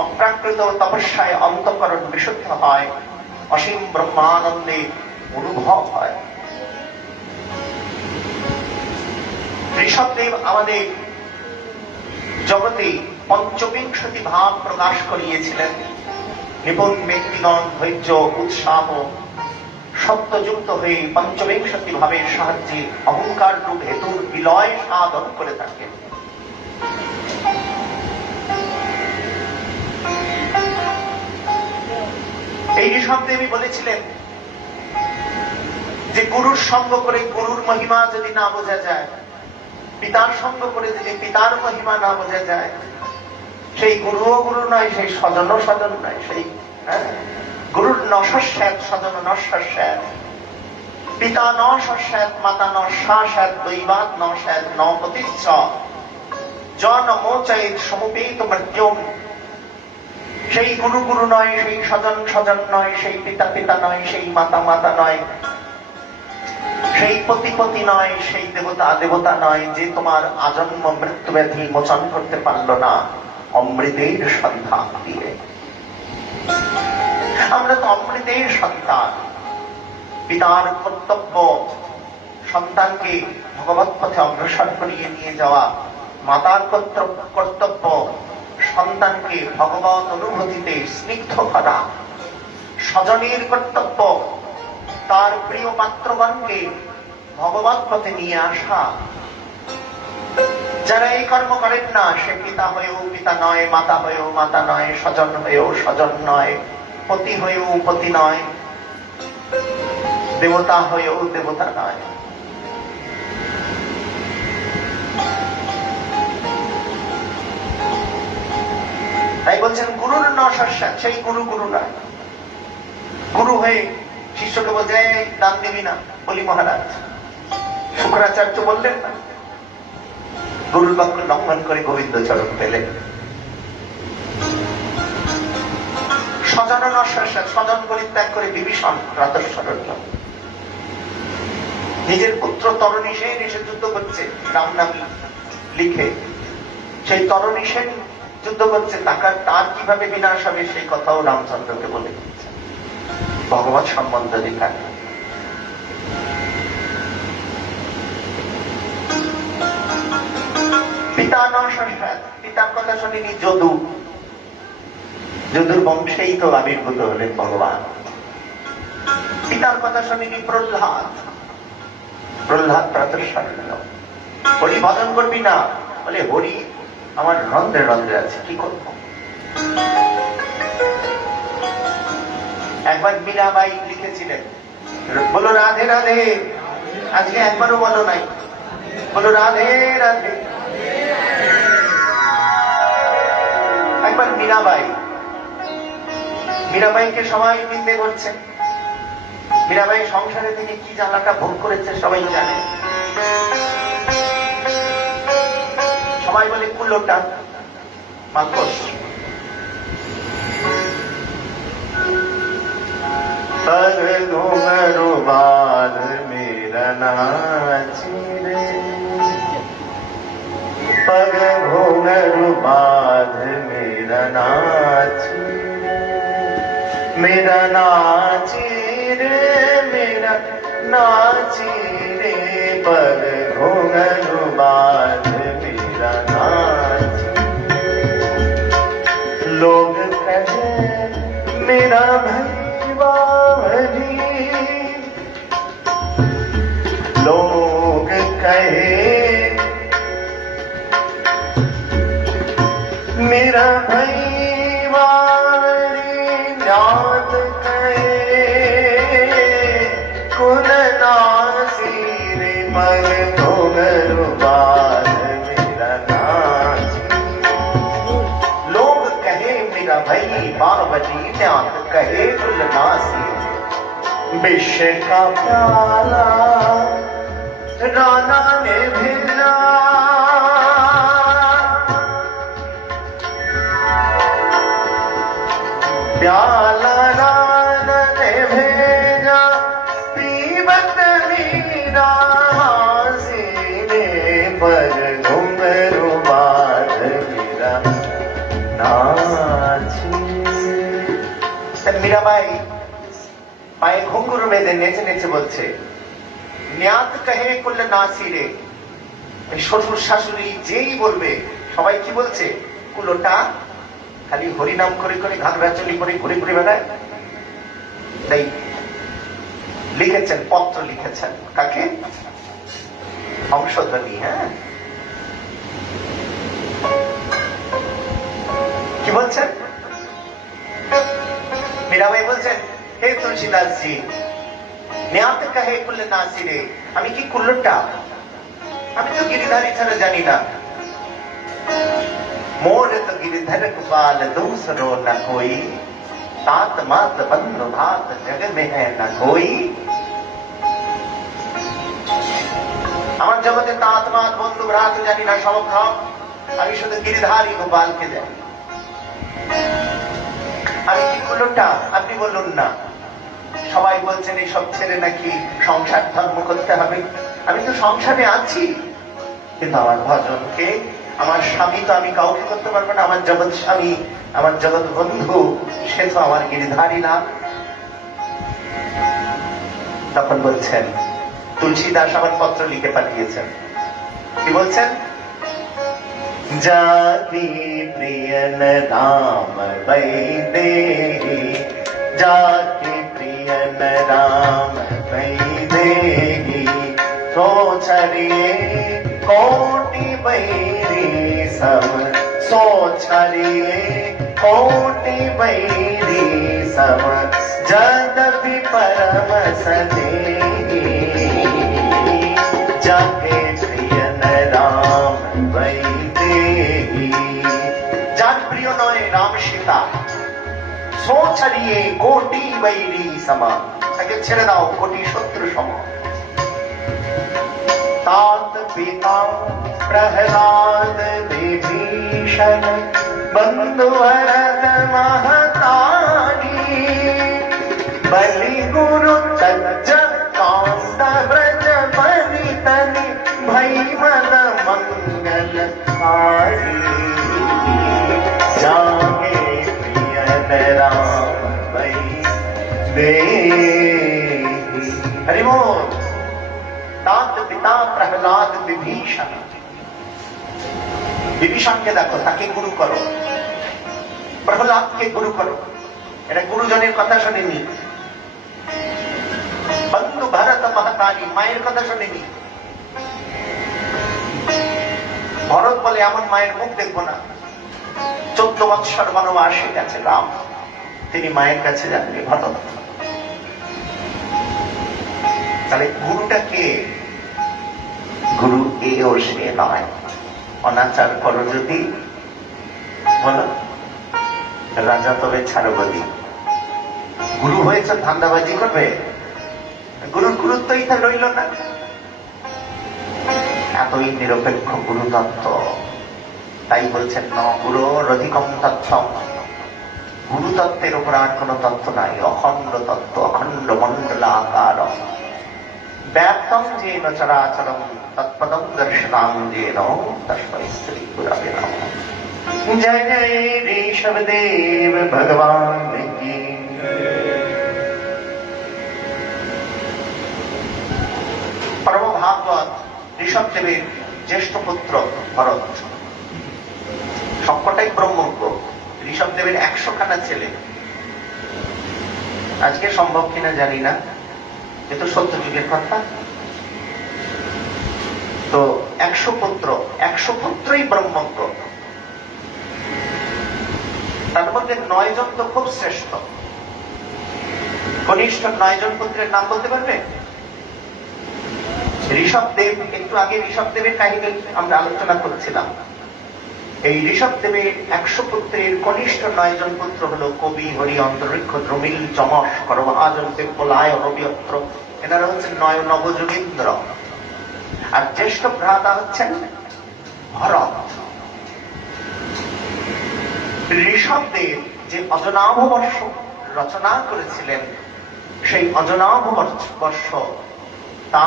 অপ্রাকৃত তপস্যায় অন্তঃকরণ বিশুদ্ধ হয়, অসীম ব্রহ্মানন্দে অনুভব হয়। ঋষভদেব আমাদের জগতে পঞ্চবিংশতি ভাব প্রকাশ করিয়েছিলেন। নিপুণ ব্যক্তিগণ ধৈর্য, উৎসাহ, সত্যযুক্ত হয়ে পঞ্চবিংশতি ভাবের সাহায্যে অহংকার রূপ হেতুর বিলয় সাধন করে থাকেন। এই ঋষভদেবী বলেছিলেন যে গুরুর সঙ্গ করে গুরুর মহিমা যদি না বোঝা যায়, পিতার সঙ্গ করে যদি পিতার মহিমা না বোঝা যায়, সেই গুরুও গুরু নয়, সেই স্বজনও স্বজন নয়। সেই গুরুর নস্যাৎ স্বজন নস্যাৎ, পিতা ন স্যাৎ, মাতা ন স্যাৎ, দৈবাৎ ন স্যাৎ, ন পতিচ্ছ জন মোচয়েৎ সমুপেত মৃত্যুম। সেই গুরু গুরু নয়, সেই স্বজন স্বজন নয়, সেই পিতা পিতা নয়, সেই মাতা মাতা নয়, সেই পতি পতি নয়, সেই দেবতা দেবতা নয়, যে তোমার আজন্ম মৃত্যু ব্যাধি মোচন করতে পারল না অমৃতের সন্ধান দিয়ে। আমরা তো অমৃতের সন্তান। পিতার কর্তব্য সন্তানকে ভগবৎ পথে অগ্রসর করিয়ে নিয়ে যাওয়া, মাতার কর্তব্য সন্তানকে ভগবৎ অনুভূতিতে স্নিগ্ধ করা, স্বজনের কর্তব্য তার প্রিয় পাত্রগণকে ভগবৎ পথে নিয়ে আসা। যারা এই কর্ম করেন না, সে পিতা হয়েও পিতা নয়, মাতা হয়েও মাতা নয়, স্বজন হয়েও স্বজন নয়, পতি হয়েও পতি নয়, দেবতা হয়েও দেবতা নয়। তাই বলছেন গুরুর নস্যাৎ, সেই গুরু গুরু নয়। গুরু হয়ে শিষ্যকে বলছে দান দিবি না, বলি মহারাজ। শুক্রাচার্য বললেন না, গুরুর বাক্য লঙ্ঘন করে গোবিন্দ চরণ পেলেন। স্বজন নস্যাৎ, স্বজন পরিত্যাগ করে বিভীষণ প্রাতঃস্মরণ। নিজের পুত্র তরণী সেন এসে যুদ্ধ করছে রাম নাম লিখে, সেই তরণী সেন যুদ্ধ করছে, তার কিভাবে বিনাশ হবে সেই কথাও রামচন্দ্রকে বলে দিচ্ছে। ভগবৎ সম্বন্ধ লেখা। পিতা নস্যাৎ, পিতার কথা শুনিনি যদু, যদুর বংশেই তো আবির্ভূত হলেন ভগবান। পিতার কথা শুনিনি প্রহ্লাদ, প্রহ্লাদ প্রাতঃস্মরণ। হরি ভজন করবি না, বলে হরি আমার রন্ধ্রে রন্ধ্রে আছে, কি করব। একবার মীরাবাই লিখেছিলেন, বলো রাধে রাধে। আজকে একবারও বলো নাই, বলো রাধে রাধে। একবার মীরাবাইকে সবাই নিন্দে করছে। মীরাবাই সংসারে তিনি কি জ্বালাটা ভোগ করেছে সবাই জানে। সবাই বলে কুলোটা মাংস। पग घुंघरू बांध मेरा नाची रे, पग घुंघरू बांध मेरा नाची रे, मेरा नाची रे, मेरा नाची रे, पग घुंघरू बांध मेरा नाची। लोग कहे मेरा भैवावरी, लोग कहे मेरा भैवावरी, जात कहे कुल नासी रे, पग घुंघरू बांध मेरा नाची। लोग कहे मेरा भई बावरी, जात कहे कुल नासी। विष का प्याला राना ने भेजा, प्याला राना ने भेजा, पीबत मीरा हासी ने, पग घुंघरू बांध मेरा नाची। मीराबाई পায়ে ঘুঙ্গুর বেঁধে নেচে নেচে বলছে, ন্যাত কহে কুল নাসি রে। শ্বশুর শাশুড়ি যেই বলবে সবাই কি বলছে, কুলোটা খালি হরিনাম করে করে ঘাগরা চলি করে ঘুরে ঘুরে বেড়ায়। তাই লিখেছেন, পত্র লিখেছেন কাকে, হংসধ্বনি। হ্যাঁ, কি বলছেন মীরাবাই বলছেন, হে তুলসীদাস জি, ন্যাত কহে কুল নাসি রে। আমি কি কুল্লটা? আমি তো গিরিধারী ছাড়া জানি না। मोर तो गिरधर कुपाल दूसरो न कोई, तात मात बंधु भात जग में है न कोई। আমার জগতে তাঁত মাত বন্ধু ভ্রাত জানি না, সমভ্রম। আমি শুধু গিরিধারী গোপালকে জানি। আমি কি কুলোটা? আপনি বলুন না। সবাই বলছেন এইসব ছেড়ে নাকি সংসার ধর্ম করতে হবে। আমি তো সংসারে আছি, কিন্তু আমার ভজনকে, আমার স্বামী তো আমি কাউকে করতে পারবো না। আমার জগৎ স্বামী, আমার জগৎ বন্ধু, সে তো আমার গিরিধারী না। তখন বলছেন, তুলসীদাস আমার পত্র লিখে পাঠিয়েছেন। কি বলছেন? जाकी प्रियन राम वैदेही, जाकी प्रियन राम वैदेही, सोचरिए कोटि बैरी सम, सोचरिए कोटि बैरी सम, जदपि परम सदेही, जाके प्रियन राम वैदेही। जान प्रिय नय राम सीता, सोचरिए कोटि बैरी समा, তাকে ছেড়ে দাও কোটি শত্রু সম। तात पिता प्रहलाद विभीषण, बंधु भरत महतारी, बलि गुरु तज कांत ब्रज बलि तनि, भई मन मंगल हारी, जागे प्रियन राम वैदेही। हरि बोल। तात पिता प्रहलाद विभीषण, বিভীষণকে দেখো, তাকে গুরু করো। প্রহ্লাদকে গুরু করো। এটা গুরুজনের কথা শোনেনি। বন্ধু ভরত মহাতারী, মায়ের কথা শোনেনি। ভরত বলে এমন মায়ের মুখ দেখবো না। 14 বৎসর বনবাসে গেছে রাম, তিনি মায়ের কাছে যাননি ভরত। তাহলে গুরুটা কে? গুরু এ ও সে নয়। অনাচার করো যদি বলো রাজা তবে ছাড়বদি। গুরু হয়েছে ধান্দাবাজি করবে? গুরুর গুরুত্বই তা রইল না। এতই নিরপেক্ষ গুরু তত্ত্ব, তাই বলছেন ন গুরু অধিকম তথ্য। গুরু তত্ত্বের উপর আর কোন তত্ত্ব নাই। অখণ্ড তত্ত্ব, অখণ্ড মন্ডল আকার ব্যাপ্তম যেন চরাচরম তৎপদম দর্শনাম যেন তস্मै শ্রী গুরবে নমঃ। জয় জয় ঋষভদেব ভগবান কি। পরম ভাগবত ঋষভদেবের জ্যেষ্ঠ পুত্র ভরত, সবকটাই ব্রহ্মজ্ঞ। ঋষভদেবের 100 খানা ছেলে। আজকে সম্ভব কিনা জানি না, কিন্তু সত্য যুগের কথা। তো 100 পুত্র, 100 পুত্রই ব্রহ্মজ্ঞ। তার মধ্যে 9 জন তো খুব শ্রেষ্ঠ। কনিষ্ঠ 9 জন পুত্রের নাম বলতে পারবে? ঋষভদেব, একটু আগে ঋষভদেবের কাহিনী আমরা আলোচনা করছিলাম। এই ঋষভদেবের 100 পুত্রের কনিষ্ঠ 9 জন পুত্র হলো কবি, হরি, অন্তরিক্ষ, দ্রমিল, যমস, করমহাজন, পলায়, অনবিয়ত্র। এনারা হচ্ছেন নবযোগীন্দ্র। আর জ্যেষ্ঠ ভ্রাতা হচ্ছেন ভরত। ঋষভদেব যে অজনাভ বর্ষ রচনা করেছিলেন, সেই অজনাভ বর্ষ, তা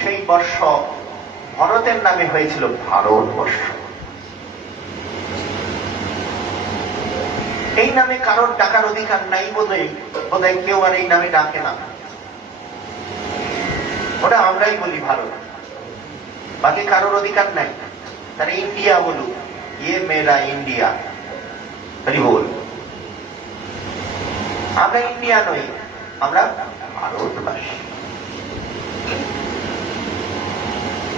সেই বর্ষ ভরতের নামে হয়েছিল ভারতবর্ষ। এই নামে কারোর ডাকার অধিকার নাই বোধহয় কেউ আর এই নামে ডাকে না। ওটা আমরাই বলি ভারত, বাকি কারোর অধিকার নাই। তারা ইন্ডিয়া বলুক, ইয়ে মেরা ইন্ডিয়া, বল। আমরা ইন্ডিয়া নই, আমরা ভারতবাসী।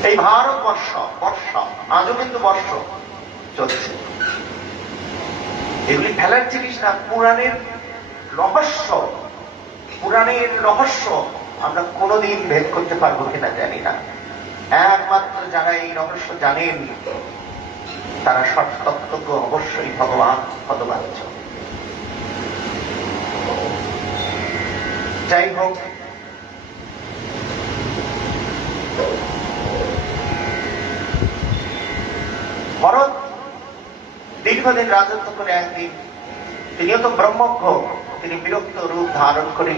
এই ভারতবর্ষ, বর্ষ আজও কিন্তু বর্ষ চলছে। এগুলি ফেলার জিনিস না, পুরাণের রহস্য। পুরাণের রহস্য আমরা কোনোদিন ভেদ করতে পারবো কিনা জানি না। একমাত্র যারা এই রহস্য জানেন তারা সৎতত্ত্বজ্ঞ, অবশ্যই ভগবান পদবাচ্য। যাই হোক, ভরত দীর্ঘদিন রাজত্ব করে একদিন তিনিও তো ব্রহ্মজ্ঞ, তিনি বিরক্ত রূপ ধারণ করে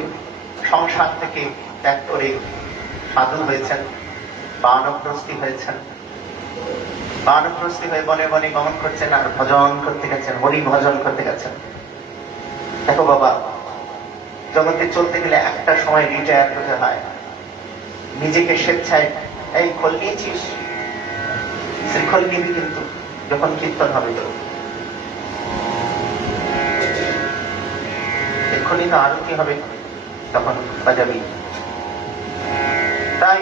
সংসার থেকে ত্যাগ করে সাধু হয়েছেন, বানপ্রস্থি হয়েছেন। বানপ্রস্থি হয়ে বনে বনে গমন করছেন আর ভজন করতে গেছেন, হরি ভজন করতে গেছেন। দেখো বাবা, জগতে চলতে গেলে একটা সময় রিটায়ার হতে হয়। নিজেকে স্বেচ্ছায়, এই খোল নিয়েছিস, শ্রীখোল নিবি কিন্তু যখন কীর্তন হবে, এক্ষুনি তো আরতি হবে, তখন বাজাবি। তাই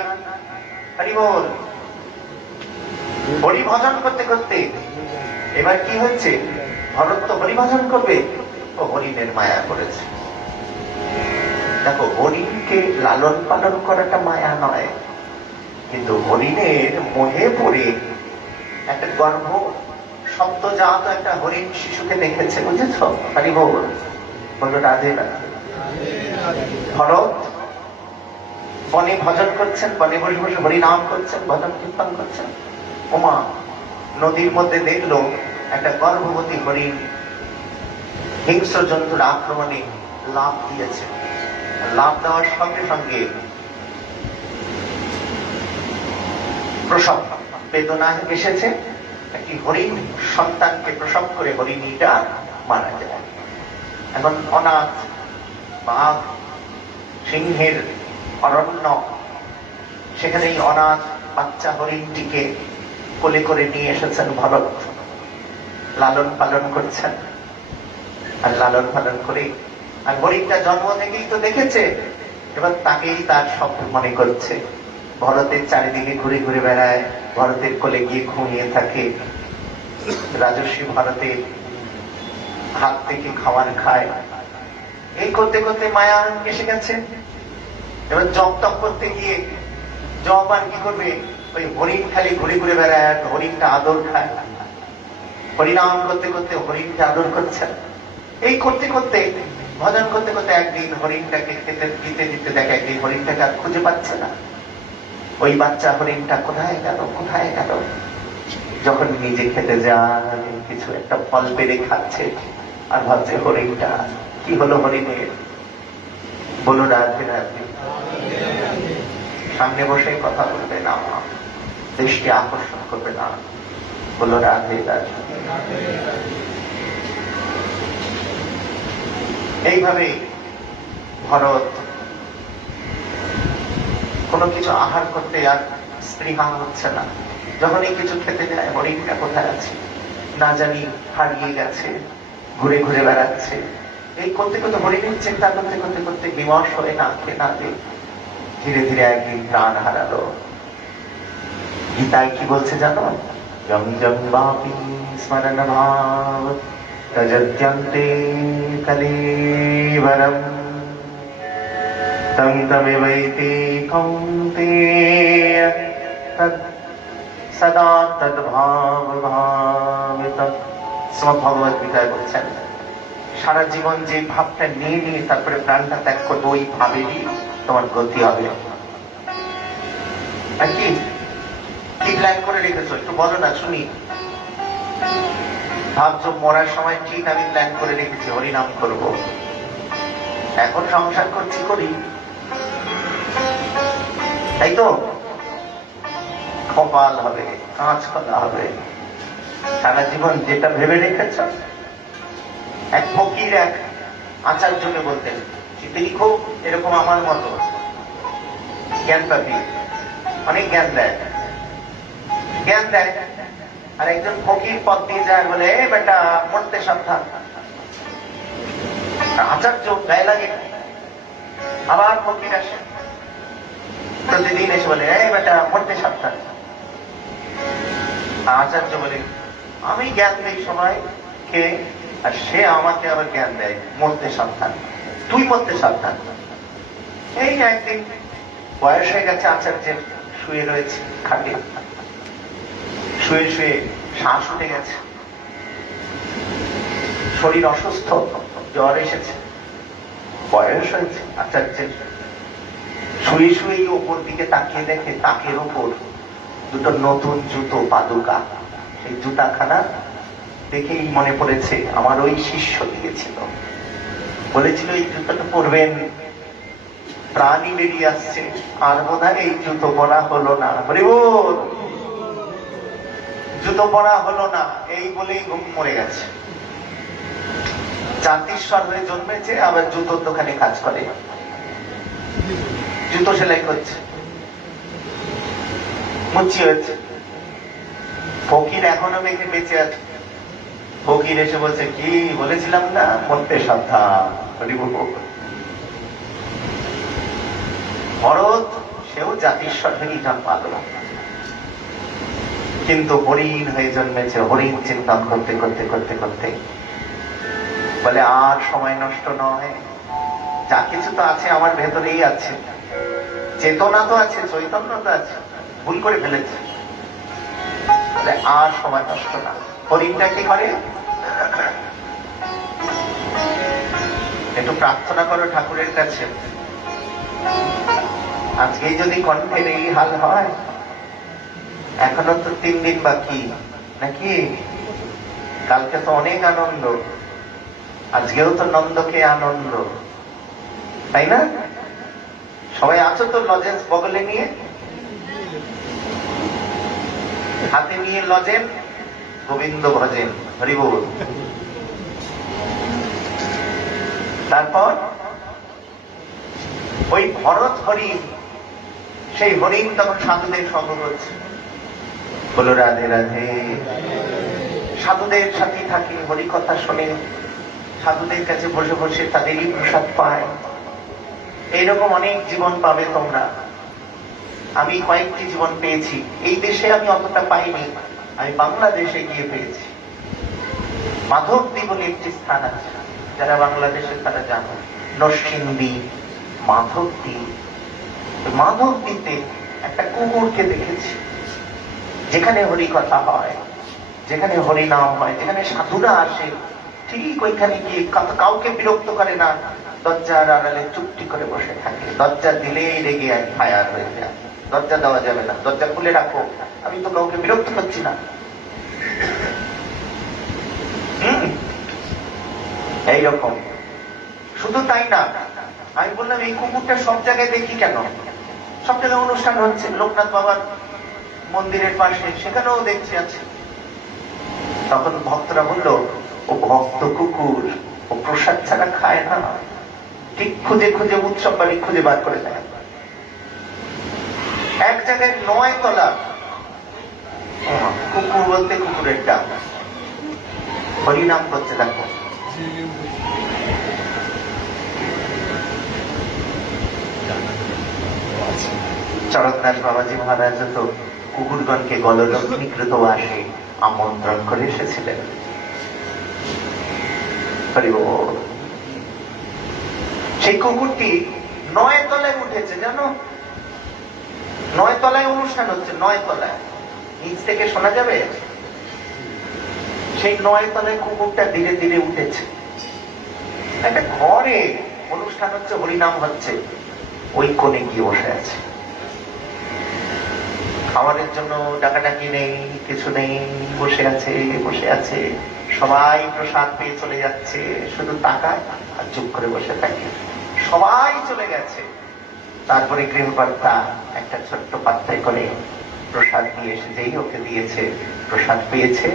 হরি বল, হরি ভজন করতে করতে এবার কি হচ্ছে, ভরত তো হরি ভজন করবে, ও হরিণের মায়া করেছে। দেখো, হরিণকে লালন পালন করাটা মায়া নয়, কিন্তু হরিণের মোহে পড়ে একটা গর্ভ সদ্যজাত একটা হরিণ শিশুকে দেখেছে, বুঝেছ? হরি বল, বললো রাধে রাধে। ভরত বনে ভজন করছেন, বনে বসে বসে হরিনাম করছেন, ভজন কীর্তন করছেন। ওমা, নদীর মধ্যে দেখলো একটা গর্ভবতী হরিণ হিংস্র জন্তুর আক্রমণে লাফ দিয়েছে। লাফ দেওয়ার সঙ্গে সঙ্গে প্রসব বেদনা এসেছে। একটি হরিণ সন্তানকে প্রসব করে হরিণীটা মারা যায়। এখন অনাথ বাঘ, সিংহের অরণ্য, সেখানে এই অনাথ বাচ্চা হরিণটিকে কোলে করে নিয়ে এসেছেন ভরত, লালন পালন করছেন। আর লালন পালন করে, আর হরিণটা জন্ম থেকেই তো দেখেছে, এবার তাকেই তার সব মনে করছে। ভরতের চারিদিকে ঘুরে ঘুরে বেড়ায়, ভরতের কোলে গিয়ে ঘুমিয়ে থাকে, রাজস্বী ভরতের হাত থেকে খাবার খায়, এই করতে করতে মায়া এসে গেছে। এবার জপ টপ করতে গিয়ে জপ আর কি করবে, ওই হরিণ খালি ঘুরে ঘুরে বেড়ায় আর হরিণটা আদর খায়। হরিনাম করতে করতে হরিণকে আদর করছে। এই করতে করতে ভজন করতে করতে একদিন হরিণটাকে খেতে দিতে দিতে দেখে একদিন হরিণটাকে আর খুঁজে পাচ্ছে না। ওই বাচ্চা হরিণটা কোথায় গেল কোথায় গেল। যখন নিজে খেতে যায় কিছু একটা ফল পেরে খাচ্ছে আর ভাবছে হরিণটা কি হলো হরিণের। বলো রাধে রাধে। সামনে বসে কথা বলবে না, দৃষ্টি আকর্ষণ করবে না, বলো রাধে রাধে। এইভাবে ভরত কোনো কিছু আহার করতে আর স্পৃহা হচ্ছে না। যখনই কিছু খেতে যায় হরিণটা কোথায় আছে না জানি, হারিয়ে গেছে, ঘুরে ঘুরে বেড়াচ্ছে। এই করতে করতে হরিণের চিন্তা করতে করতে করতে বিমর্ষ হয়ে না খেয়ে না দিয়ে ধীরে ধীরে একদিন প্রাণ হারালো। গীতায় কি বলছে জানো? জম জম বাপি স্মরণ ভাব তজত্যন্তে কলেবরম তং তমেবৈতি কৌন্তেয় তৎ সদা তদ্ভাব ভাবিত। শ্রীমদ্ ভগবত গীতায় বলছেন সারা জীবন যে ভাবটা নিয়ে নিয়ে তারপরে প্রাণটা ত্যাগ করবো, ওই ভাবেরই তোমার গতি হবে। আর কি কি প্ল্যান করে রেখেছো একটু বলো না শুনি। ভাবছো মরার সময় ঠিক আমি প্ল্যান করে রেখেছি হরিনাম করব, এখন সংসার করছি করি, তাই তো? কপাল হবে, কাঁচ কলা হবে। সারা জীবন যেটা ভেবে রেখেছ। এক ফকির এক আচার্যকে বলতেন, তিনি খুব এরকম আমার মতো জ্ঞান পাবি, অনেক জ্ঞান দেয় জ্ঞান দেয়। আর একজন ফকির পথ দিয়ে যায় বলে এ বেটা মরতে সাবধান। আচার্য গায়ে লাগে। আবার ফকির আসে প্রতিদিন এসে বলে এই বেটা মরতে সাবধান। আচার্য বলে আমি জ্ঞান দেই সবাই কে, আর সে আমাকে আবার জ্ঞান দেয় মরতে সাবধান, তুই মরতে সাবধান। এই একদিন বয়স হয়ে গেছে আচার্যের, শুয়ে রয়েছে খাটে, শুয়ে শুয়ে শ্বাস উঠে গেছে, শরীর অসুস্থ, জ্বর এসেছে, বয়স হয়েছে আচার্যের। শুয়ে শুয়ে ওপর দিকে তাকিয়ে দেখে তাকের ওপর দুটো নতুন জুতো পাদুকা। সেই জুতাখানা দেখেই মনে পড়েছে আমার ওই শিষ্য দিয়েছিল, বলেছিল এই জুতোটা পরবেন, প্রাণী বেরিয়ে আসছে, আর বোধহয় এই জুতো পরা হলো না। বল জুতো পরা হলো না, এই বলেই ঘুম মরে গেছে। জাতিস্বর হয়ে জন্মেছে, আবার জুতোর দোকানে কাজ করে, জুতো সেলাই করছে, মুচি হয়েছে। ফকির এখনো মেখে বেঁচে আছে। ফকির এসে বলছে কি বলেছিলাম না মরতে সাবধান। ভরত সেও জাতিস্বর হয়েই জন্মালো, কিন্তু হরিণ হয়ে জন্মেছে। হরিণ চিন্তন করতে করতে করতে করতে বলে আর সময় নষ্ট নয়, যা কিছু তো আছে আমার ভেতরেই আছে, চেতনা তো আছে, চৈতন্য তো আছে, ভুল করে ফেলেছে, আর সময় নষ্ট না। হরিণটা কি করে, একটু প্রার্থনা করো ঠাকুরের কাছে, আজকেই যদি কণ্ঠের এই হাল হয়, এখনো তো 3 দিন বাকি নাকি, কালকে তো অনেক আনন্দ, আজকেও তো নন্দকে আনন্দ, তাই না? সবাই আছো তো লজেন্স বগলে নিয়ে, হাতে নিয়ে লজেন, গোবিন্দ ভজেন, হরি বল। তারপর ওই ভরত হরিণ, সেই হরিণ তখন সাধুদের সঙ্গ করছে, বলো রাধে রাধে। সাধুদের সাথে থাকে, হরি কথা শোনে, সাধুদের কাছে বসে বসে তাদেরই প্রসাদ পায়। এইরকম অনেক জীবন পাবে তোমরা। আমি কয়েকটি জীবন পেয়েছি, এই দেশে আমি অতটা পাইনি, আমি বাংলাদেশে গিয়ে পেয়েছি। মাধবদ্বীপ বলে একটি স্থান আছে, যারা বাংলাদেশে তারা জানো। নরসিংদী, মাধবদীতে একটা কুকুরকে দেখেছি। যেখানে হরি কথা হয়, যেখানে হরি নাম হয়, যেখানে সাধুরা আসে, ঠিক ওইখানে গিয়ে কাউকে বিরক্ত করে না, দরজার আড়ালে চুপটি করে বসে থাকে। দরজা দিলেই রেগে ফায়ার হয়ে যায়। দরজা দেওয়া যাবে না, দরজা খুলে রাখো, আমি তো কাউকে বিরক্ত করছি না। এইরকম। শুধু তাই না, আমি বললাম এই কুকুরটা সব জায়গায় দেখি কেন? সব জায়গায় অনুষ্ঠান হচ্ছে, লোকনাথ বাবার মন্দিরের পাশে, সেখানেও দেখছি আছে। তখন ভক্তরা বলল, ও ভক্ত কুকুর, ও প্রসাদ ছাড়া খায় না, ঠিক খুঁজে খুঁজে উৎসব বাড়ি খুঁজে বার করে দেয়। এক জায়গায় 9 তলা কুকুর বলতে কুকুরের ডাক, হরিনাম করছে। দেখো চরকদাস বাবাজি মহারাজ তো কুকুরগণকে গলনিকৃত বাসে আমন্ত্রণ করে এসেছিলেন। সেই কুকুরটি 9 তলায় উঠেছে, জানো? 9 তলায় অনুষ্ঠান হচ্ছে, 9 তলায়, নিচ থেকে শোনা যাবে। সেই 9 তলায় কুকুরটা ধীরে ধীরে উঠেছে। একটা ঘরে অনুষ্ঠান হচ্ছে, হরিনাম হচ্ছে, ওই কোণে গিয়ে বসে আছে। খাবারের জন্য ডাকাডাকি নেই, কিছু নেই, বসে আছে। সবাই প্রসাদ পেয়ে চলে যাচ্ছে, শুধু তাকায় আর চুপ করে বসে থাকে। সবাই চলে গেছে। তারপরে গৃহকর্তা একটা ছোট্ট পাত্রে করে প্রসাদ নিয়ে এসে যেই ওকে দিয়েছে, প্রসাদ পেয়েছে,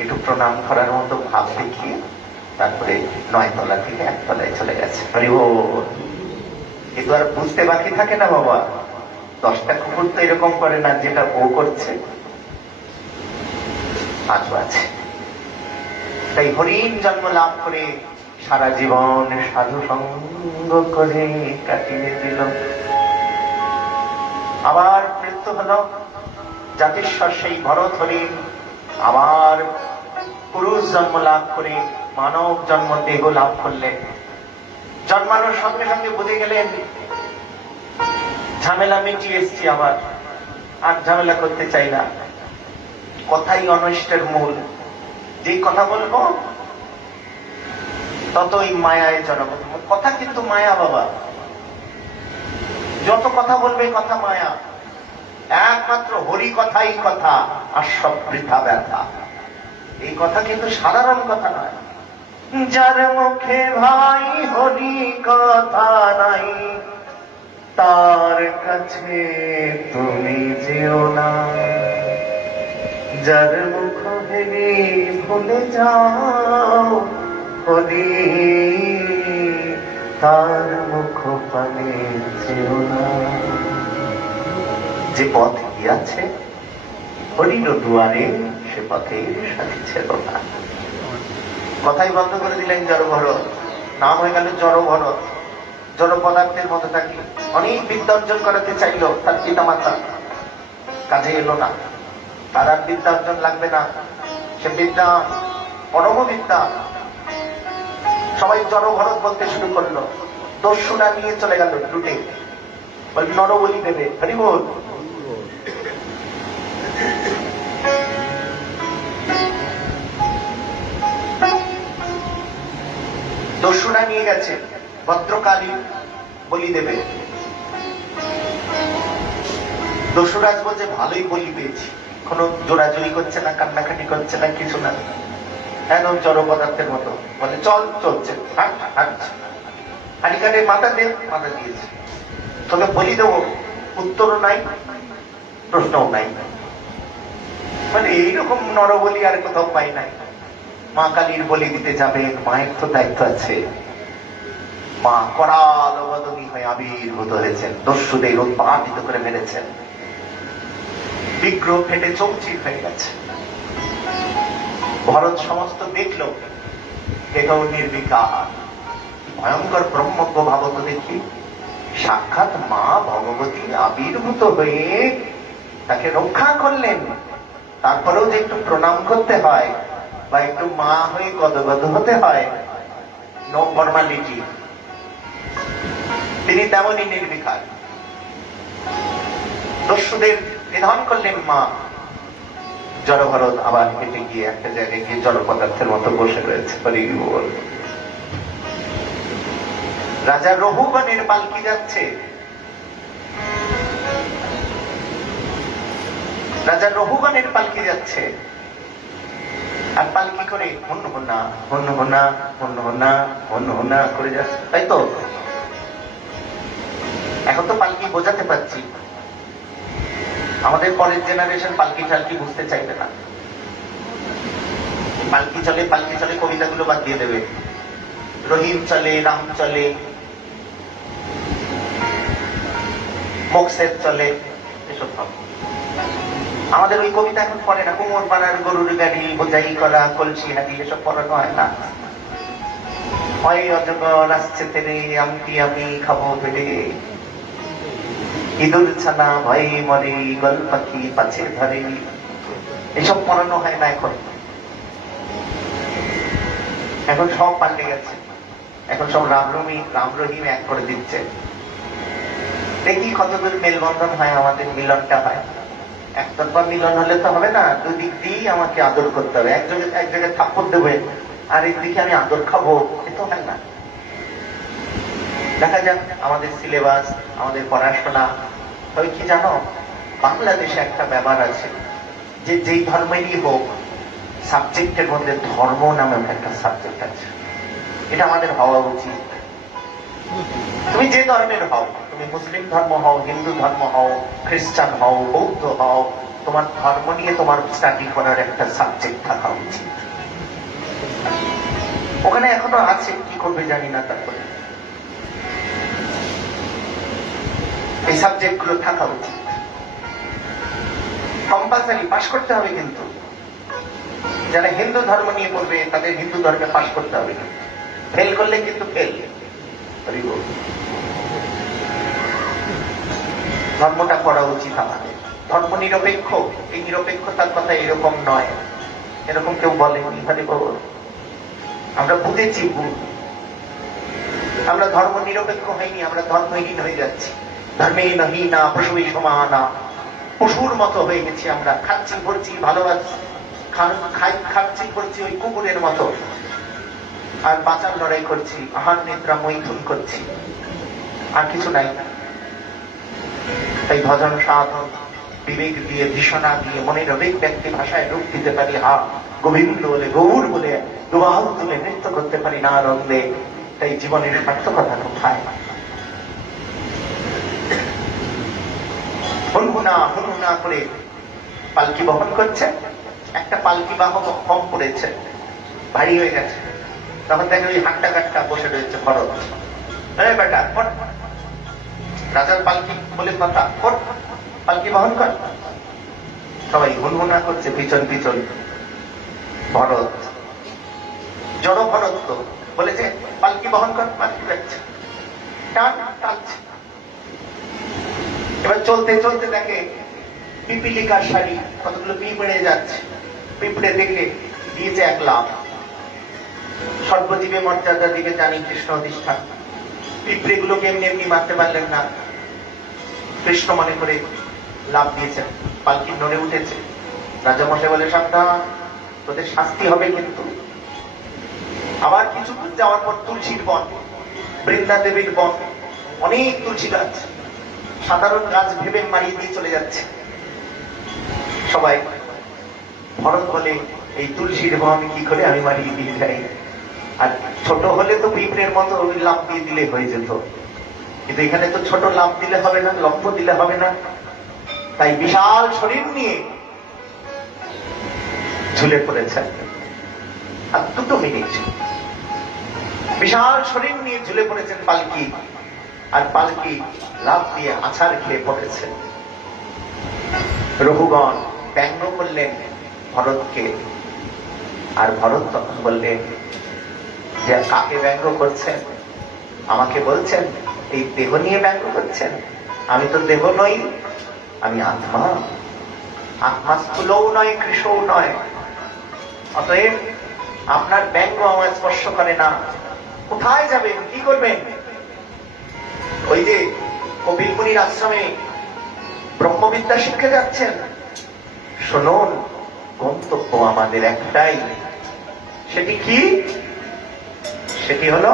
একটু প্রণাম করার মতো ভাব দেখিয়ে তারপরে 9 তলা থেকে 1 তলায় চলে গেছে। কিন্তু আর বুঝতে বাকি থাকে না বাবা, 10টা কুকুর তো এরকম করে না যেটা ও করছে। আজও আছে। তাই হরিণ জন্ম লাভ করে সারা জীবন সাধু সঙ্গ করে কাটিয়ে দিল। আবার মৃত্যু হলো। জাতিস্বর সেই ভরত হরিণ আবার পুরুষ জন্ম লাভ করে মানব জন্ম দেহ লাভ করলেন। জন্মানোর সঙ্গে সঙ্গে বুঝে গেলেন ঝামেলা মিটিয়ে এসছি, আবার আর ঝামেলা করতে চাই না। কথাই অনিষ্টের মূল। যে কথা বলবো ততই মায়ায় জড়াবো। কথা কিন্তু মায়া বাবা, যত কথা বলবে কথা মায়া। একমাত্র হরি কথাই কথা, আর সব বৃথা ব্যথা। এই কথা কিন্তু সাধারণ কথা নয়। যার মুখে ভাই হরি কথা নাই, তার কাছে তুমি যেও না। যার মুখ ভেবে ভুলে যাও হরি, তার মুখ পানে যেও না। যে পথ গিয়াছে হরির দুয়ারে, সে পথে সাথী ছিল না। কথাই বন্ধ করে দিলেন জড়ভরত, নাম হয়ে গেল জড়ভরত। জড় পদার্থের মতো থাকি। অনেক বিদ্যা অর্জন করাতে চাইল তার পিতা মাতা, কাজে এলো না। তার আর বিদ্যা অর্জন লাগবে না, সে বিদ্যা পরম বিদ্যা। সবাই জড়ভরত বলতে শুরু করলো। দস্যুরা নিয়ে চলে গেল লুটে, বল নরবলি দেবে। হরি বল। দস্যুরা নিয়ে গেছে, ভদ্রকালী বলি দেবে। দস্যুরাজ বলছে ভালোই বলি পেয়েছি, কোনো জোরাজুরি করছে না, কান্নাকাটি করছে না, কিছু না, একদম জড় পদার্থের মতো। বলে চল, চলছে, হাঁড়ি কাটে মাথা দে, মাথা দিয়েছে। তোকে বলি দেবো, উত্তরও নাই, প্রশ্নও নাই। মানে এইরকম নরবলি আর কোথাও পাই নাই। মা কালীর বলি দিতে যাবেন, মায়ের তো দায়িত্ব আছে। মা করাল বদনী হয়ে আবির্ভূত হয়েছেন, দস্যুদের উৎপাদিত করে মেরেছেন। বিগ্রহ ফেটে চৌচির হয়ে গেছে। ভরত সমস্ত দেখল, এটাও নির্বিকার। ভয়ঙ্কর ব্রহ্মজ্ঞ ভাবত দেখি, সাক্ষাৎ মা ভগবতী আবির্ভূত হয়ে তাকে রক্ষা করলেন। তারপরেও যে একটু প্রণাম করতে হয় বা একটু মা হয়ে গদগদ হতে হয়, নো ফর্মালিটি। তিনি তেমনই নির্বিকার। দস্যুদের নিধন করলেন মা। জড়ভরত আবার হেঁটে গিয়ে একটা জায়গায় গিয়ে জড় পদার্থের মতো বসে রয়েছে। রাজা রঘুগণের পালকি যাচ্ছে। রাজা রঘুগণের পালকি যাচ্ছে, আর পালকি করে হন্যহন্যা হন্যহন্যা হন্যহন্যা হন্যহন্যা করে যাচ্ছে, তাই তো? এখন তো পালকি বোঝাতে পারছি, আমাদের পরের জেনারেশন পালকি টালকি বুঝতে চাইবে না। পালকি চলে কবিতাগুলো বাদ দিয়ে দেবে। রহিম চলে, রাম চলে, মোকসেদ চলে, এসব ভাব। আমাদের ওই কবিতা এখন পড়ে না। কুমোর পাড়ার গরুর গাড়ি, বোঝাই করা কলসি হাঁড়ি, এসব পড়ানো হয় না। হয় অজগর আসছে তেরে, আমটি আমি খাবো পেটে, ইঁদুর ছানা ভয়ে মরে, গল পাখি পাছে ধরে, এসব পড়ানো হয় না এখন। এখন সব পাল্টে গেছে। এখন সব রাম রহিম এক করে দিচ্ছে। দেখি কতদূর মেলবন্ধন হয়, আমাদের মিলনটা হয়। একতরফা মিলন হলে তো হবে না, দুদিক দিয়েই আমাকে আদর করতে হবে। এক জায়গায় থাপ্পড় দেবে, আর একদিকে আমি আদর খাবো, এ তো হয় না। দেখা যাক আমাদের সিলেবাস, আমাদের পড়াশোনা। তবে কি জানো, বাংলাদেশে একটা ব্যাপার আছে যে যেই ধর্মেরই হোক, সাবজেক্টের মধ্যে ধর্ম নামে একটা সাবজেক্ট আছে। এটা আমাদের হওয়া উচিত। তুমি যে ধর্মের হও, তুমি মুসলিম ধর্ম হও, হিন্দু ধর্ম হও, খ্রিস্টান হও, বৌদ্ধ হও, তোমার ধর্ম নিয়ে তোমার স্টাডি করার একটা সাবজেক্ট থাকা উচিত। ওখানে এখনো আছে, কি করবে জানি না। তারপরে এই সাবজেক্ট গুলো থাকা উচিত, কম্পালসারি পাশ করতে হবে। কিন্তু যারা হিন্দু ধর্ম নিয়ে পড়বে তাদের হিন্দু ধর্মে পাশ করতে হবে, ফেল করলে কিন্তু ফেল। ধর্মটা পড়া উচিত আমাদের। ধর্ম নিরপেক্ষ, এই নিরপেক্ষতার কথা এরকম নয়, এরকম কেউ বলেনি। আমরা বুঝেছি ভুল, আমরা ধর্ম নিরপেক্ষ হয়নি, আমরা ধর্মহীন হয়ে যাচ্ছি। ধর্মহীন হীনা পশুই সমানা, পশুর মতো হয়ে গেছি আমরা। খাচ্ছি পড়ছি, ভালোবাসছি, খাচ্ছি পড়ছি ওই কুকুরের মতো, আর বাঁচার লড়াই করছি, আহার নিদ্রা মৈথুন করছি, আর কিছু নাই। তাই ভজন সাধন বিবেক দিয়ে, ভীষণা দিয়ে, মনের অনেক ব্যক্তি ভাষায় রূপ দিতে পারি। গোবিন্দ বলে, গৌর বলে দুবাহু তুলে নৃত্য করতে পারি না আনন্দে। তাই জীবনের সার্থকতা কোথায়? হুনহুনা করে পালকি বহন করছে। একটা পালকি বাহক কম পড়েছে, ভারী হয়ে গেছে। তখন দেখে ওই হাট্টা কাট্টা বসে রয়েছে ভরত। বেটা রাজার পালকি বলে কথা, পালকি বহন কর। সবাই হুনহুনা করছে পিছন পিছন। ভরত, জড় ভরত তো বলেছে পালকি বহন কর, পালকি যাচ্ছে, টানছে। এবার চলতে চলতে দেখে পিপিলিকার শাড়ি, কতগুলো পিঁপড়ে যাচ্ছে। পিঁপড়ে দেখে দিয়েছে এক লাভ। সর্বজীবে মর্যাদা দিবে জানি কৃষ্ণ অধিষ্ঠান। পিঁপড়ে গুলোকে এমনি এমনি মারতে পারলেন না, কৃষ্ণ মনে করে লাভ দিয়েছেন। পালকি নড়ে উঠেছে। রাজামশাই বলে, সাবধান, তোদের শাস্তি হবে কিন্তু। আবার কিছু দূর যাওয়ার পর তুলসীর বন, বৃন্দা দেবীর বন, অনেক তুলসী গাছ, সাধারণ গাছ ভেবে মারিয়ে দিয়ে চলে যাচ্ছে সবাই। ভরত বলে, এই তুলসীর বন কি করে আমি মারিয়ে দিয়ে যাই? আর ছোট হলে তো পিঁপড়ের মতো লাভ দিয়ে দিলে হয়ে যেত, কিন্তু এখানে তো ছোট লাভ দিলে হবে না, লম্ব দিলে হবে না। তাই বিশাল শরীর নিয়ে ঝুলে পড়েছে। আর 2 মিনিট বিশাল শরীর নিয়ে ঝুলে পড়েছেন পালকি, আর পালকি লাভ দিয়ে আছাড় খেয়ে পড়েছে। রঘুগণ ব্যঙ্গ করলেন ভরতকে, আর ভরত তখন বললেন যে কাকে ব্যঙ্গ করছেন? আমাকে বলছেন এই দেহ নিয়ে ব্যঙ্গ করছেন? আমি তো দেহ নই, আমি আত্মা। আত্মা স্থূলও নয়, কৃষও নয়। অতএব আপনার ব্যঙ্গ আমার স্পর্শ করে না। কোথায় যাবেন, কি করবেন? ওই যে কপিল মুনির আশ্রমে ব্রহ্মবিদ্যা শিখে যাচ্ছেন, শুনুন, গন্তব্য আমাদের একটাই, সেটি কি? সেটি হলো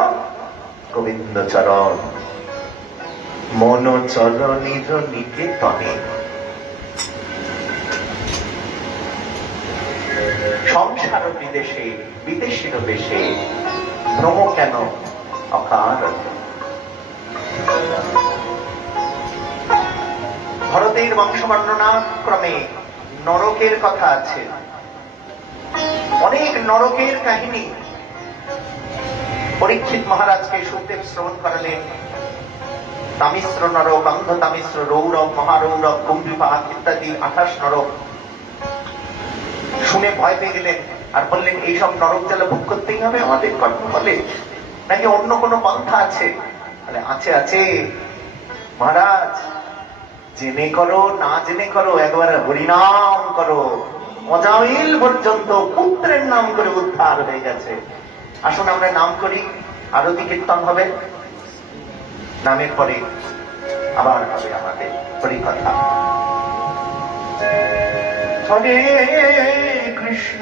গোবিন্দ চরণ। মন চরণির নিকেতনে। সংসার বিদেশে, বিদেশির দেশে ভ্রম কেন অকার। ভরতের বংশবর্ণনা ক্রমে নরকের কথা আছে, অনেক নরকের কাহিনী পরীক্ষিত মহারাজকে সুখদেব শ্রবণ করালেন। তামিশ্র নরক, অন্ধ তামিশ্র, রৌরব, মহারৌরব, কুম্ভিপাত ইত্যাদি 28 নরক শুনে ভয় পেয়ে গেলেন আর বললেন, এইসব নরক জ্বালা ভোগ করতেই হবে আমাদের কর্ম ফলে, নাকি অন্য কোনো পন্থা আছে? আছে আছে মহারাজ, জেনে করো না জেনে করো, একবার হরিনাম করো, অজামিল পর্যন্ত পুত্রের নাম করে উদ্ধার হয়ে গেছে। আসুন আমরা নাম করি, আরতি কীর্তন হবে, নামের পরে আবার হবে আমাদের হরিকথা। হরে কৃষ্ণ।